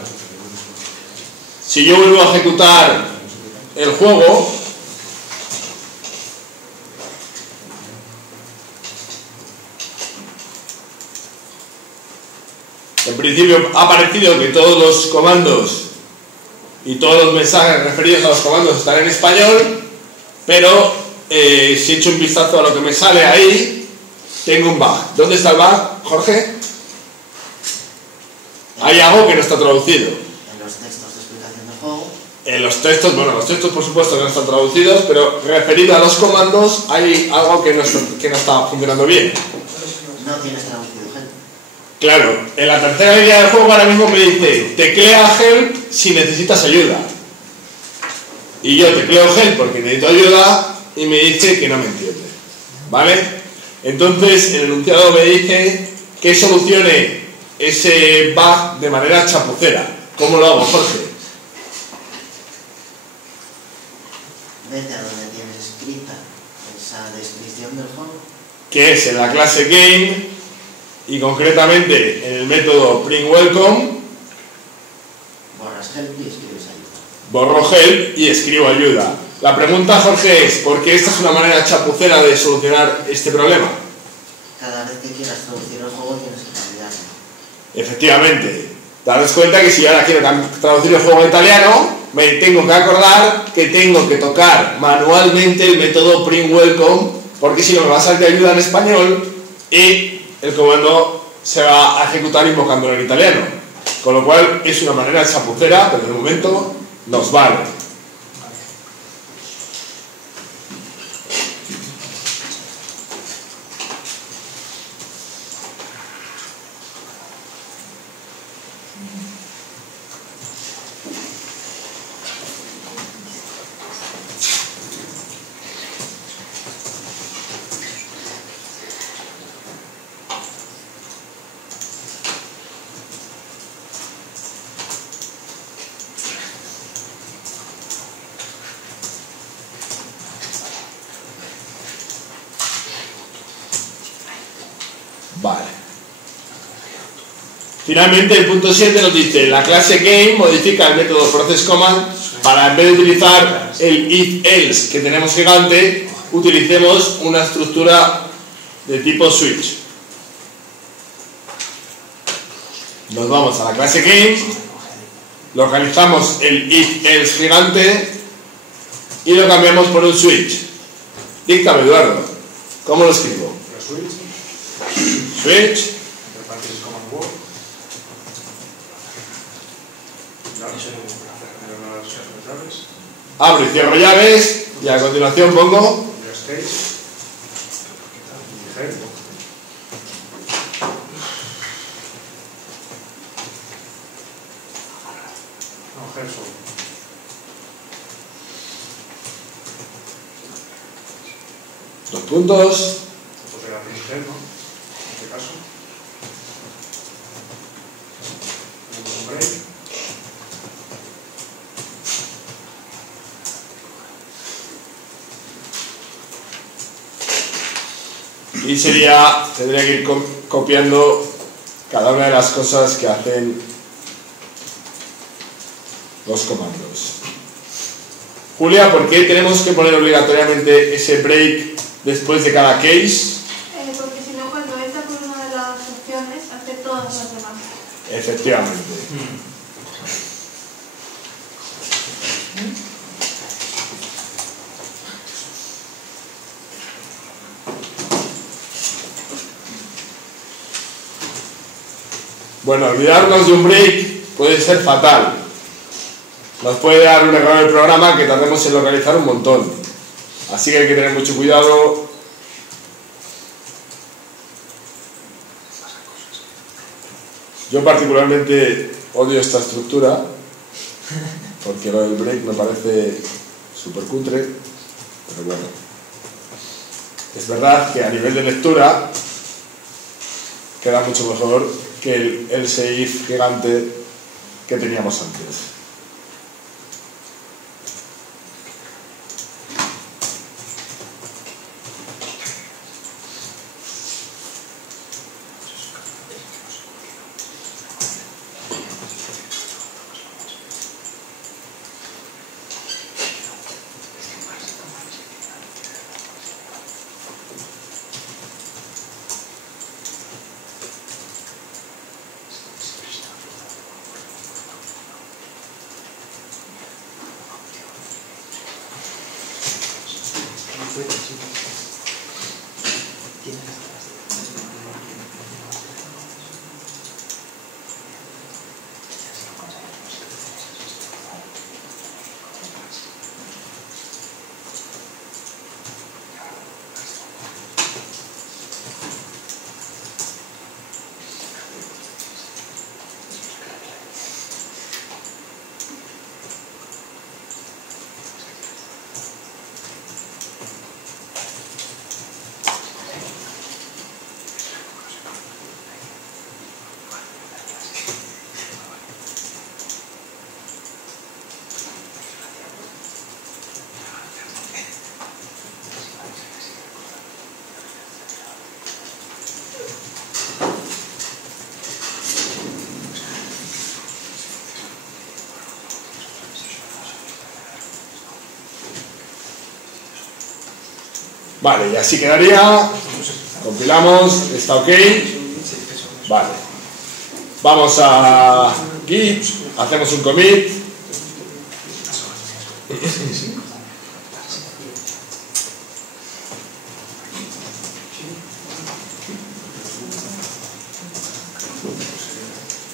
Si yo vuelvo a ejecutar el juego, en principio ha aparecido que todos los comandos y todos los mensajes referidos a los comandos están en español, pero si echo un vistazo a lo que me sale ahí, tengo un bug. ¿Dónde está el bug, Jorge? Hay algo que no está traducido. En los textos de explicación del juego. En los textos, bueno, los textos por supuesto que no están traducidos, pero referido a los comandos hay algo que no está funcionando bien. No tienes traducido help. Claro, en la tercera línea del juego ahora mismo me dice teclea help si necesitas ayuda. Y yo tecleo help porque necesito ayuda y me dice que no me entiende. ¿Vale? Entonces el enunciado me dice que solucione ese bug de manera chapucera. ¿Cómo lo hago, Jorge? Vete a donde tienes escrita esa descripción del juego. Que es en la clase game y concretamente en el método printWelcome. Borras help y escribes ayuda. Borro help y escribo ayuda. La pregunta, Jorge, es ¿por qué esta es una manera chapucera de solucionar este problema? Cada vez que quieras traducir el juego tienes que cambiarlo. Efectivamente, daros cuenta que si ahora quiero traducir el juego a italiano, me tengo que acordar que tengo que tocar manualmente el método printWelcome, porque si no me va a salir ayuda en español y el comando se va a ejecutar invocándolo en italiano. Con lo cual es una manera chapucera, pero de momento nos vale. Vale. Finalmente el punto 7 nos dice la clase game modifica el método processCommand para en vez de utilizar el if else que tenemos gigante, utilicemos una estructura de tipo switch. Nos vamos a la clase game, localizamos el if-else gigante y lo cambiamos por un switch. Díctame, Eduardo, ¿cómo lo escribo? Switch. Abro y cierro llaves y a continuación pongo dos puntos. Y tendría que ir copiando cada una de las cosas que hacen los comandos. Julia, ¿por qué tenemos que poner obligatoriamente ese break después de cada case? Porque si no, cuando entra por una de las opciones, hace todas las demás. Efectivamente. Bueno, olvidarnos de un break puede ser fatal. Nos puede dar un error en el programa que tardemos en localizar un montón. Así que hay que tener mucho cuidado. Yo particularmente odio esta estructura porque lo del break me parece súper cutre, pero bueno. Es verdad que a nivel de lectura queda mucho mejor que el else if gigante que teníamos antes. Vale, y así quedaría. Compilamos, está ok. Vale. Vamos a Git, hacemos un commit.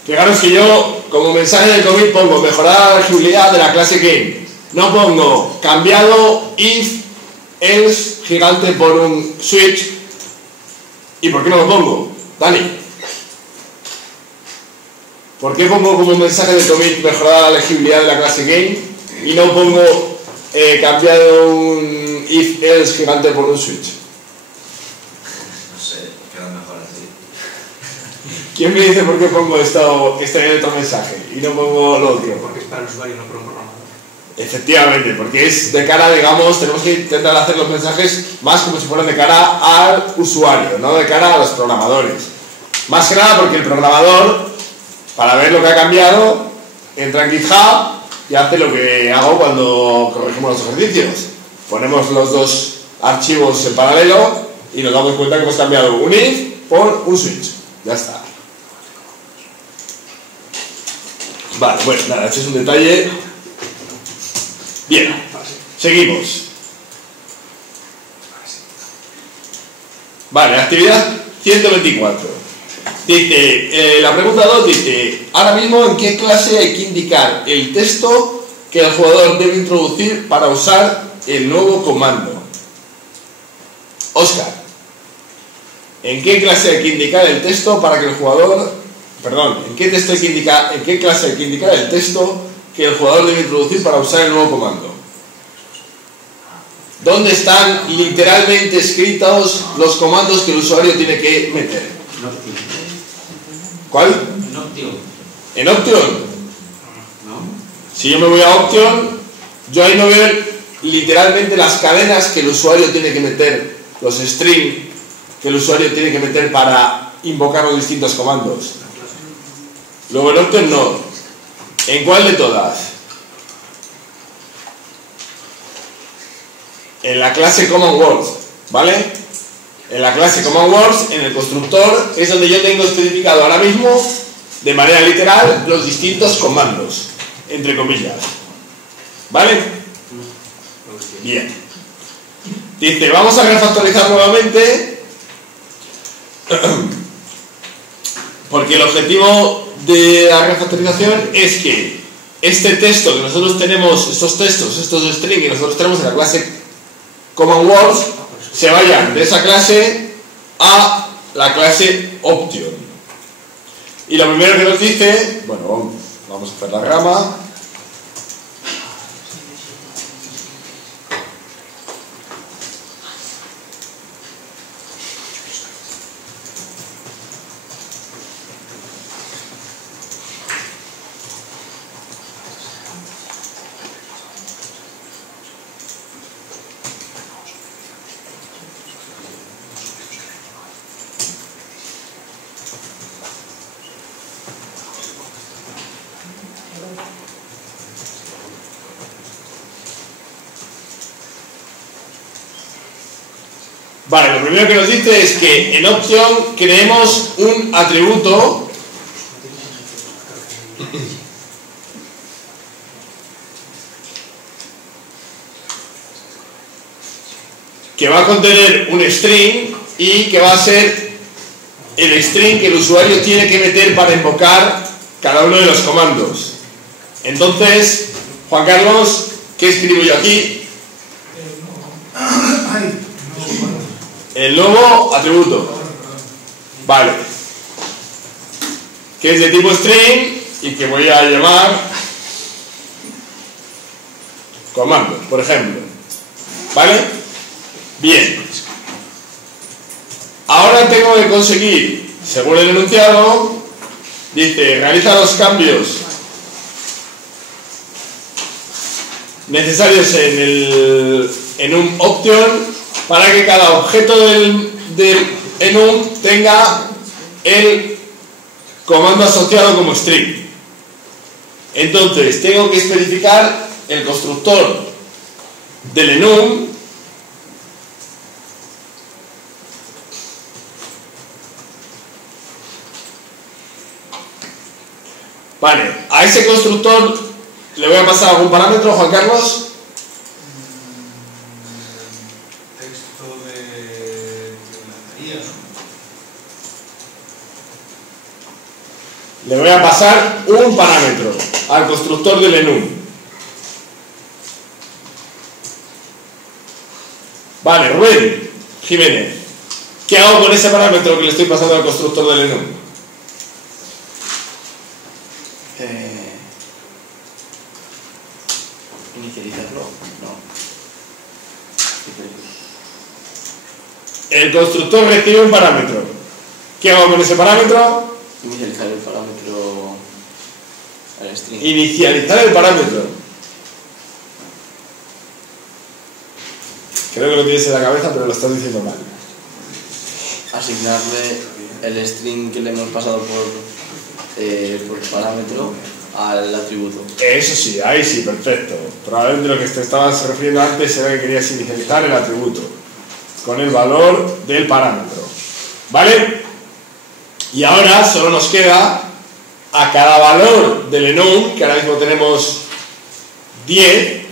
Fijaros que yo, como mensaje del commit, pongo mejorar la legibilidad de la clase game. No pongo cambiado if else gigante por un switch. ¿Y por qué no lo pongo, Dani? ¿Por qué pongo como mensaje de commit mejorar la legibilidad de la clase game y no pongo cambiado un if else gigante por un switch? No sé, queda mejor así. ¿Quién me dice por qué pongo esto en otro mensaje y no pongo lo otro? Porque es para el usuario, no para un programador. Efectivamente, porque es de cara, digamos, tenemos que intentar hacer los mensajes más como si fueran de cara al usuario, no de cara a los programadores. Más que nada porque el programador, para ver lo que ha cambiado, entra en GitHub y hace lo que hago cuando corregimos los ejercicios. Ponemos los dos archivos en paralelo y nos damos cuenta que hemos cambiado un if por un switch. Ya está. Vale, bueno, nada, este es un detalle. Bien, seguimos. Vale, actividad 124. Dice, la pregunta 2 dice, ahora mismo en qué clase hay que indicar el texto que el jugador debe introducir para usar el nuevo comando. Óscar, ¿en qué clase hay que indicar el texto para que el jugador... Perdón, ¿en qué clase hay que indicar el texto que el jugador debe introducir para usar el nuevo comando? ¿Dónde están literalmente escritos los comandos que el usuario tiene que meter? ¿Cuál? En Option. ¿En Option? ¿No? Si yo me voy a Option, yo ahí no veo literalmente las cadenas que el usuario tiene que meter, los strings que el usuario tiene que meter para invocar los distintos comandos. Luego en Option no. ¿En cuál de todas? En la clase Common Words, ¿vale? En la clase Common Words, en el constructor, es donde yo tengo especificado ahora mismo, de manera literal, los distintos comandos, entre comillas. ¿Vale? Bien. Dice, vamos a refactorizar nuevamente, porque el objetivo de la refactorización es que este texto que nosotros tenemos, estos textos, estos strings que nosotros tenemos en la clase Common Words, se vayan de esa clase a la clase Option. Y lo primero que nos dice, bueno, vamos a hacer la rama. Vale, lo primero que nos dice es que en Option creemos un atributo que va a contener un string y que va a ser el string que el usuario tiene que meter para invocar cada uno de los comandos. Entonces, Juan Carlos, ¿qué escribo yo aquí? El nuevo atributo. Vale. Que es de tipo string y que voy a llamar comando, por ejemplo. ¿Vale? Bien. Ahora tengo que conseguir, según el enunciado, dice, realiza los cambios necesarios en un Option para que cada objeto del enum tenga el comando asociado como string. Entonces tengo que especificar el constructor del enum vale, a ese constructor le voy a pasar algún parámetro, Juan Carlos. Le voy a pasar un parámetro al constructor del enum. Vale, Rubén Jiménez, ¿qué hago con ese parámetro que le estoy pasando al constructor del enum? Inicializarlo, no. El constructor recibe un parámetro. ¿Qué hago con ese parámetro? Inicializar el parámetro al string. Inicializar el parámetro. Creo que lo tienes en la cabeza, pero lo estás diciendo mal. Asignarle el string que le hemos pasado por parámetro al atributo. Eso sí, ahí sí, perfecto. Probablemente lo que te estabas refiriendo antes era que querías inicializar el atributo. con el valor del parámetro. ¿Vale? Y ahora solo nos queda a cada valor del enum, que ahora mismo tenemos 10,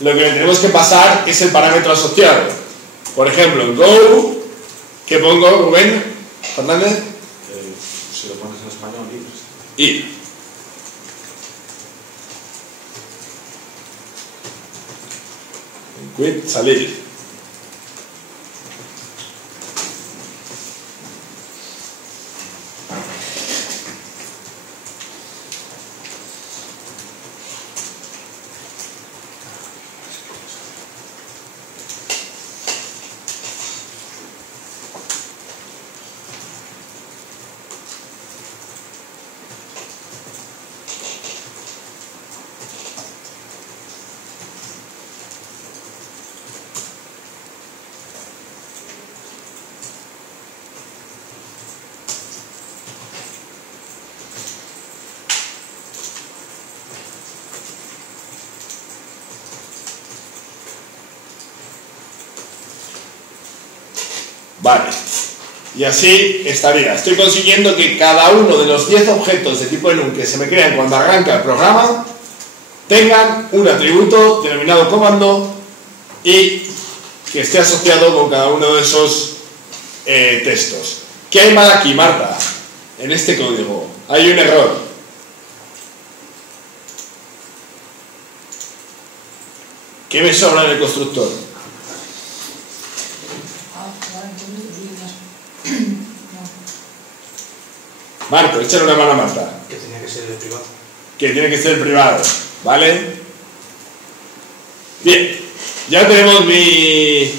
lo que le tenemos que pasar es el parámetro asociado. Por ejemplo, en Go, ¿qué pongo, Rubén Fernández? Si lo pones en español, ir. En quit, salir. Vale, y así estaría. Estoy consiguiendo que cada uno de los 10 objetos de tipo enum que se me crean cuando arranca el programa tengan un atributo denominado comando y que esté asociado con cada uno de esos textos. ¿Qué hay mal aquí, Marta? En este código hay un error. ¿Qué me sobra en el constructor? Marco, échale una mano a Marta. Que tenía que ser el privado. Que tiene que ser el privado, ¿vale? Bien, ya tenemos mi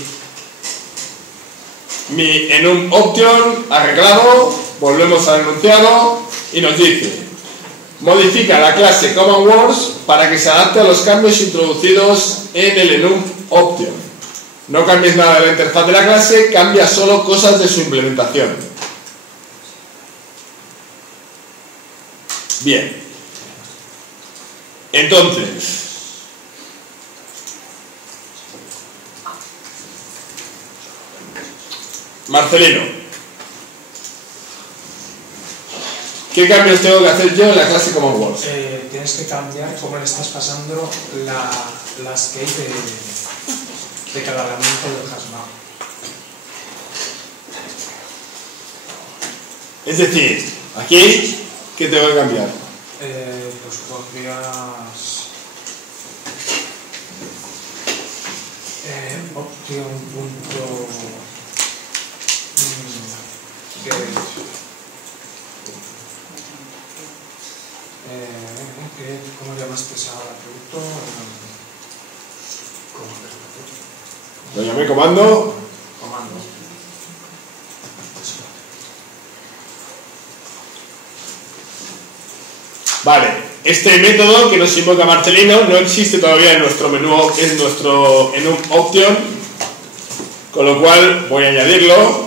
enum option arreglado. Volvemos al enunciado y nos dice: modifica la clase CommonWords para que se adapte a los cambios introducidos en el enum option. No cambies nada de la interfaz de la clase, cambia solo cosas de su implementación. Bien, entonces, Marcelino, ¿qué cambios tengo que hacer yo en la clase CommonWords? Tienes que cambiar cómo le estás pasando las keys de cargamiento del hashmap. Es decir, aquí, ¿qué tengo que cambiar? Pues podrías option.get ¿cómo llamaste ese atributo? Lo llamé comando. Comando. Vale, este método que nos invoca Marcelino no existe todavía en nuestro menú, en nuestro enum option, con lo cual voy a añadirlo.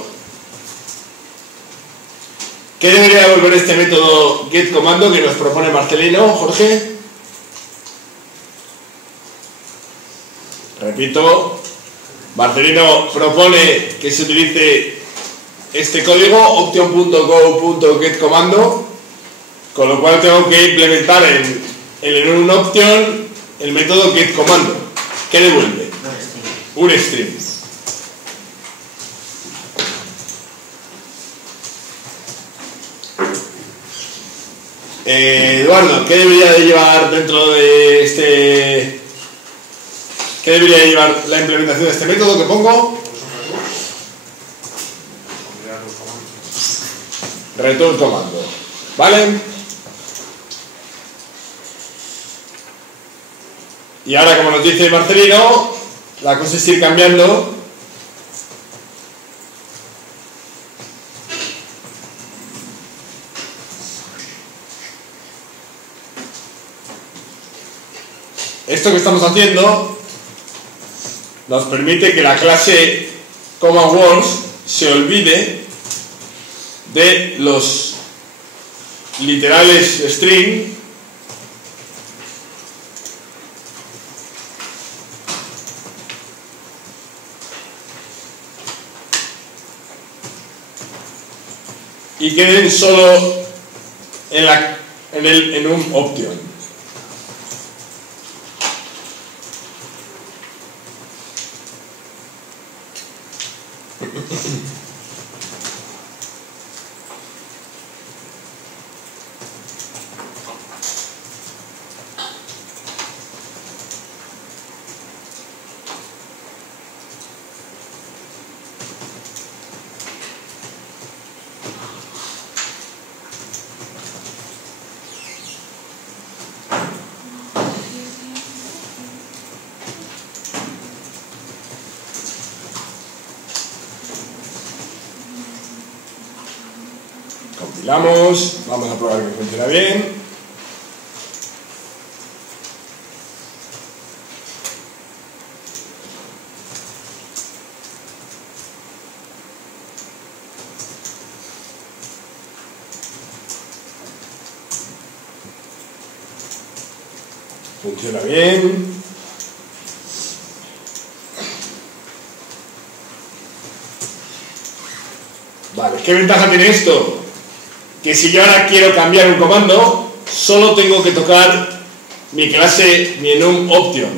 ¿Qué debería devolver este método getComando que nos propone Marcelino, Jorge? Repito, Marcelino propone que se utilice este código option.go.getComando, con lo cual tengo que implementar en el enum option el método getComando. ¿Qué devuelve? Un string. Eduardo, ¿qué debería de llevar dentro de este... ¿Qué debería llevar la implementación de este método que pongo? Return comando. ¿Vale? Y ahora, como nos dice Marcelino, la cosa es ir cambiando. Esto que estamos haciendo nos permite que la clase CommonWords se olvide de los literales string y queden solo en el enum option. Compilamos, vamos a probar que funciona bien. Funciona bien. Vale, ¿qué ventaja tiene esto? Que si yo ahora quiero cambiar un comando, solo tengo que tocar mi clase, mi enum option.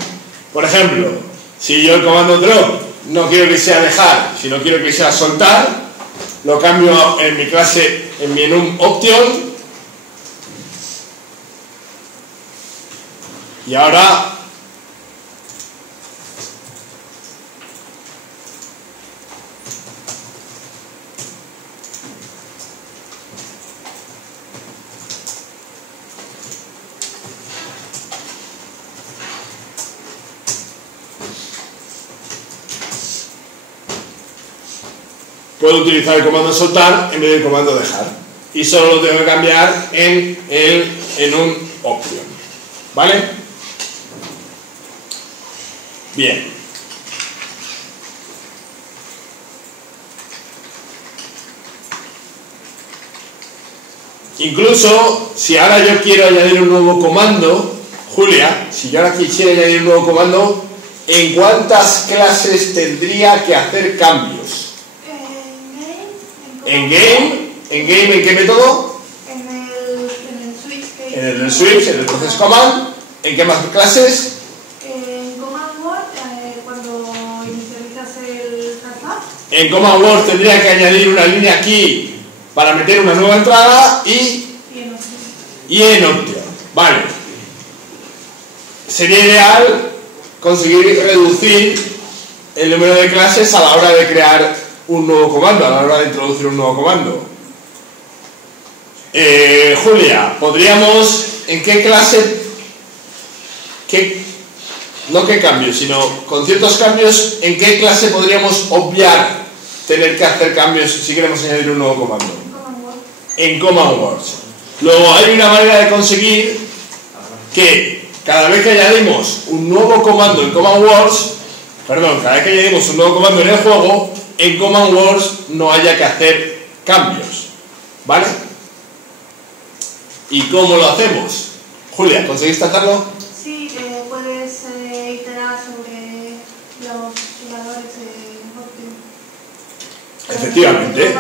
Por ejemplo, si yo el comando drop no quiero que sea dejar, sino quiero que sea soltar, lo cambio en mi clase, en mi enum option, y ahora puedo utilizar el comando soltar en vez del comando dejar, y solo lo tengo que cambiar en un option. ¿Vale? Bien. Incluso si ahora yo quiero añadir un nuevo comando, Julia, si yo ahora quisiera añadir un nuevo comando, ¿en cuántas clases tendría que hacer cambios? ¿En game? ¿En qué método? En el switch. En el switch, en el process command. ¿En qué más clases? En command word, cuando inicializas el hashtag. En command word tendría que añadir una línea aquí para meter una nueva entrada y en option. Vale. Sería ideal conseguir reducir el número de clases a la hora de crear un nuevo comando, a la hora de introducir un nuevo comando. Julia, podríamos, ¿en qué clase, no qué cambios, sino con ciertos cambios, en qué clase podríamos obviar tener que hacer cambios si queremos añadir un nuevo comando? En command words. Luego hay una manera de conseguir que cada vez que añadimos un nuevo comando en command words, cada vez que añadimos un nuevo comando en el juego, en command words no haya que hacer cambios. ¿Vale? ¿Y cómo lo hacemos? Julia, ¿conseguiste hacerlo? Sí, puedes iterar sobre los valores option. Efectivamente.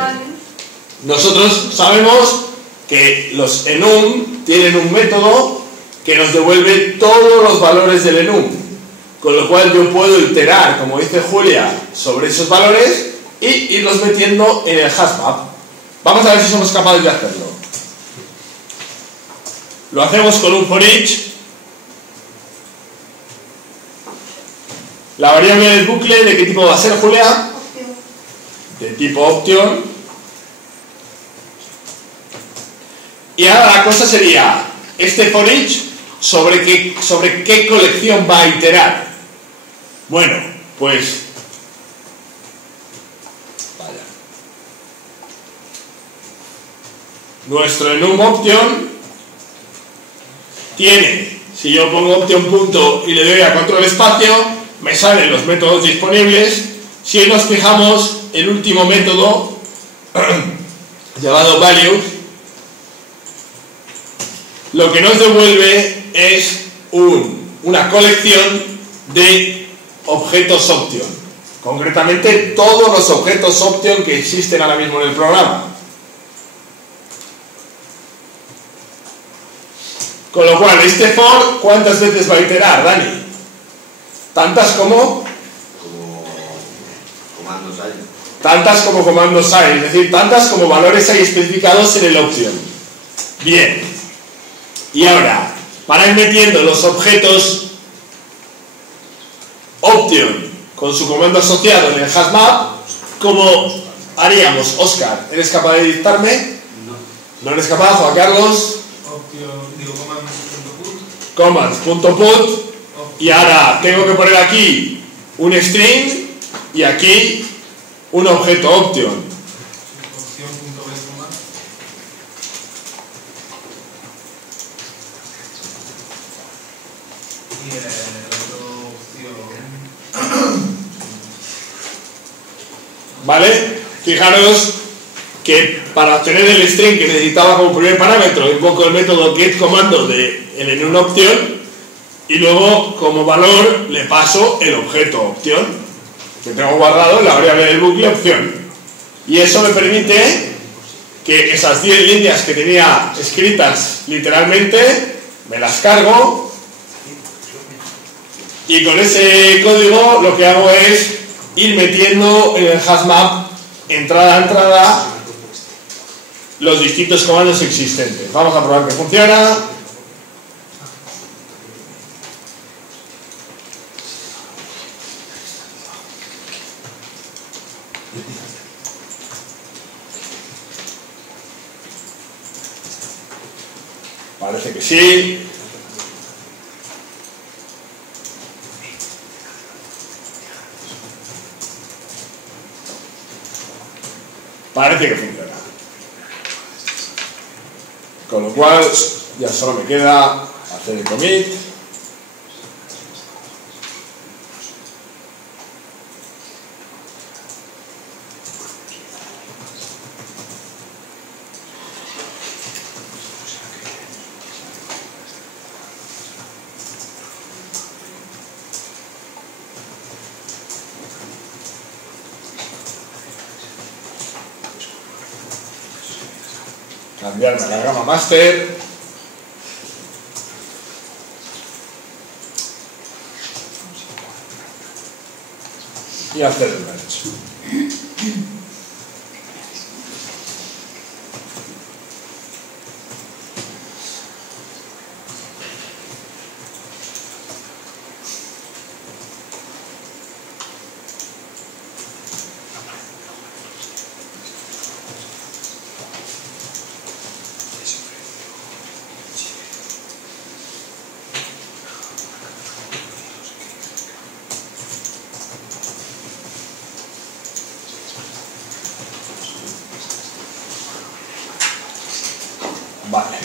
Nosotros sabemos que los enum tienen un método que nos devuelve todos los valores del enum, con lo cual yo puedo iterar, como dice Julia, sobre esos valores y irlos metiendo en el hashmap. Vamos a ver si somos capaces de hacerlo. Lo hacemos con un for each. La variable del bucle, ¿de qué tipo va a ser, Julia? De tipo option. Y ahora la cosa sería, este for each, ¿sobre qué colección va a iterar? Bueno, pues vaya. Nuestro enum option tiene, si yo pongo option punto y le doy a control espacio, me salen los métodos disponibles. Si nos fijamos, el último método llamado value, lo que nos devuelve es una colección de objetos option, concretamente todos los objetos option que existen ahora mismo en el programa. Con lo cual, este for, ¿cuántas veces va a iterar, Dani? Tantas como comandos hay. Tantas como comandos hay, es decir, tantas como valores hay especificados en el option. Bien. Y ahora, para ir metiendo los objetos option con su comando asociado en el hashmap, ¿cómo haríamos? Oscar, ¿eres capaz de dictarme? No. ¿No eres capaz, Juan Carlos? Commands.put. Y ahora tengo que poner aquí un string y aquí un objeto option. ¿Vale? Fijaros que para obtener el string que necesitaba como primer parámetro invoco el método getCommando de el en option y luego como valor le paso el objeto option que tengo guardado en la variable del bucle opción, y eso me permite que esas 10 líneas que tenía escritas literalmente me las cargo, y con ese código lo que hago es ir metiendo en el hashmap entrada a entrada los distintos comandos existentes. Vamos a probar que funciona. Parece que sí. Parece que funciona. Con lo cual ya solo me queda hacer el commit. Cambiarme a la gama master. Y hacer el merge. Vale.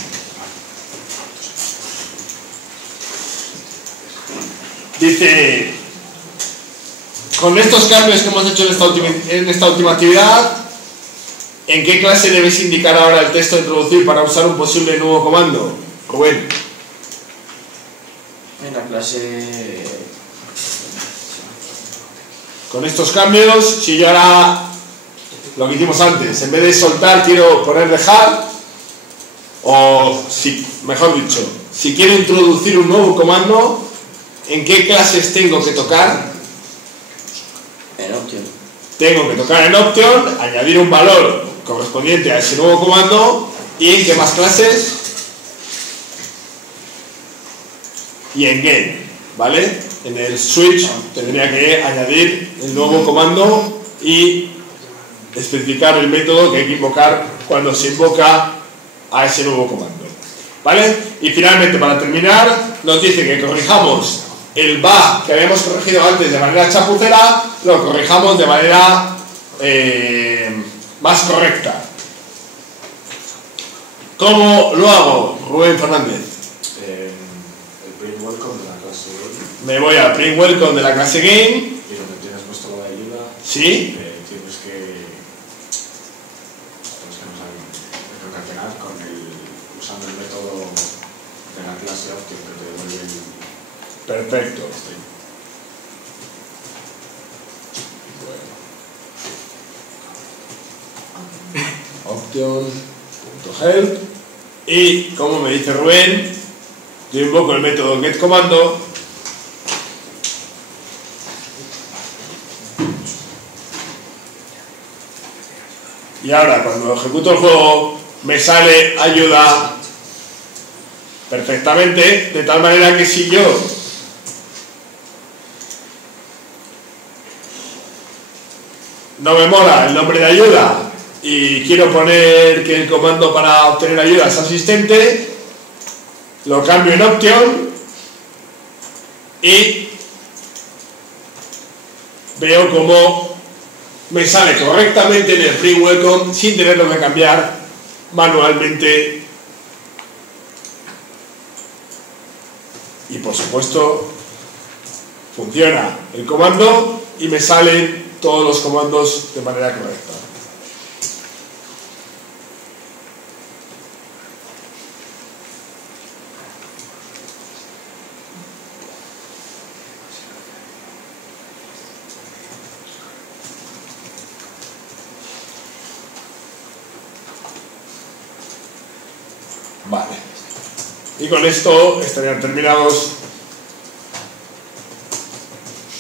Dice, con estos cambios que hemos hecho en esta última actividad, ¿en qué clase debes indicar ahora el texto de introducir para usar un posible nuevo comando? Rubén. En la clase... Con estos cambios, si yo ahora lo que hicimos antes, en vez de soltar quiero poner dejar, o si, mejor dicho, si quiero introducir un nuevo comando, ¿en qué clases tengo que tocar? En option. Tengo que tocar en option, añadir un valor correspondiente a ese nuevo comando, y ¿en qué más clases? Y en game, ¿vale? En el switch tendría que añadir el nuevo comando y especificar el método que hay que invocar cuando se invoca a ese nuevo comando, ¿vale? Y finalmente, para terminar, nos dice que corrijamos el bug que habíamos corregido antes de manera chapucera, lo corrijamos de manera más correcta. ¿Cómo lo hago, Rubén Fernández? El print welcome de la clase game. Me voy al print welcome de la clase game. Y donde tienes puesto la ayuda, ¿Sí? tienes que concatenar usando el método de la clase option que te devuelve el... Perfecto. Bueno. Option.help. Y como me dice Rubén, yo invoco el método getCommando y ahora cuando ejecuto el juego me sale ayuda perfectamente, de tal manera que si yo no me mola el nombre de ayuda y quiero poner que el comando para obtener ayuda es asistente, lo cambio en option y veo como me sale correctamente en el print welcome sin tenerlo que cambiar manualmente. Y por supuesto funciona el comando y me salen todos los comandos de manera correcta. Vale. Y con esto estarían terminados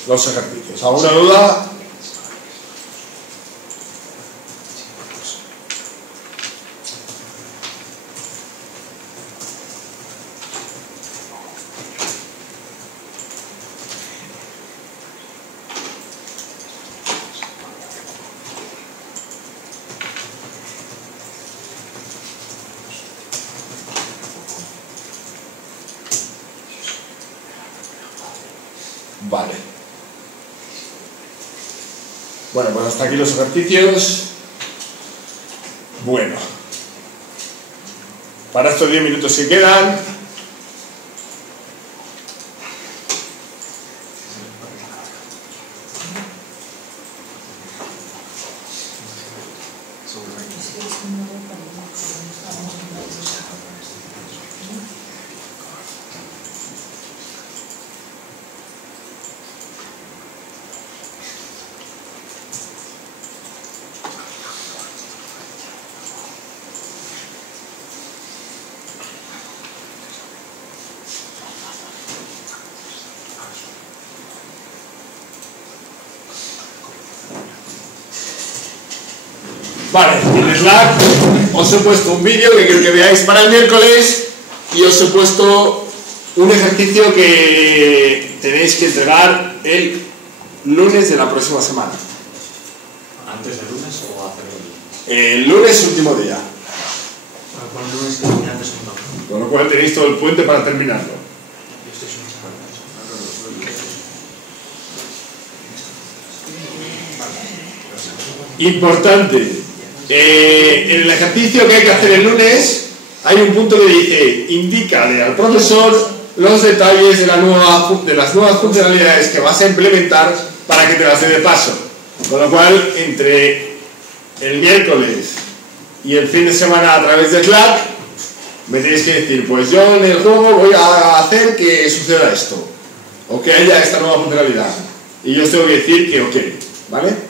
los ejercicios. ¿Alguna duda? Vale. Bueno, pues hasta aquí los ejercicios. Bueno. Para estos 10 minutos que quedan, vale, en Slack os he puesto un vídeo que quiero que veáis para el miércoles y os he puesto un ejercicio que tenéis que entregar el lunes de la próxima semana. ¿Antes del lunes o hacerlo el lunes? El lunes último día. Con el lunes que viene antes un toque. Con lo cual tenéis todo el puente para terminarlo. Importante. En el ejercicio que hay que hacer el lunes hay un punto que dice: indícale al profesor los detalles de las nuevas funcionalidades que vas a implementar para que te las dé de paso. Con lo cual, entre el miércoles y el fin de semana a través de Slack me tenéis que decir: pues yo en el juego voy a hacer que suceda esto o que haya esta nueva funcionalidad, y yo os tengo que decir que ok, ¿vale?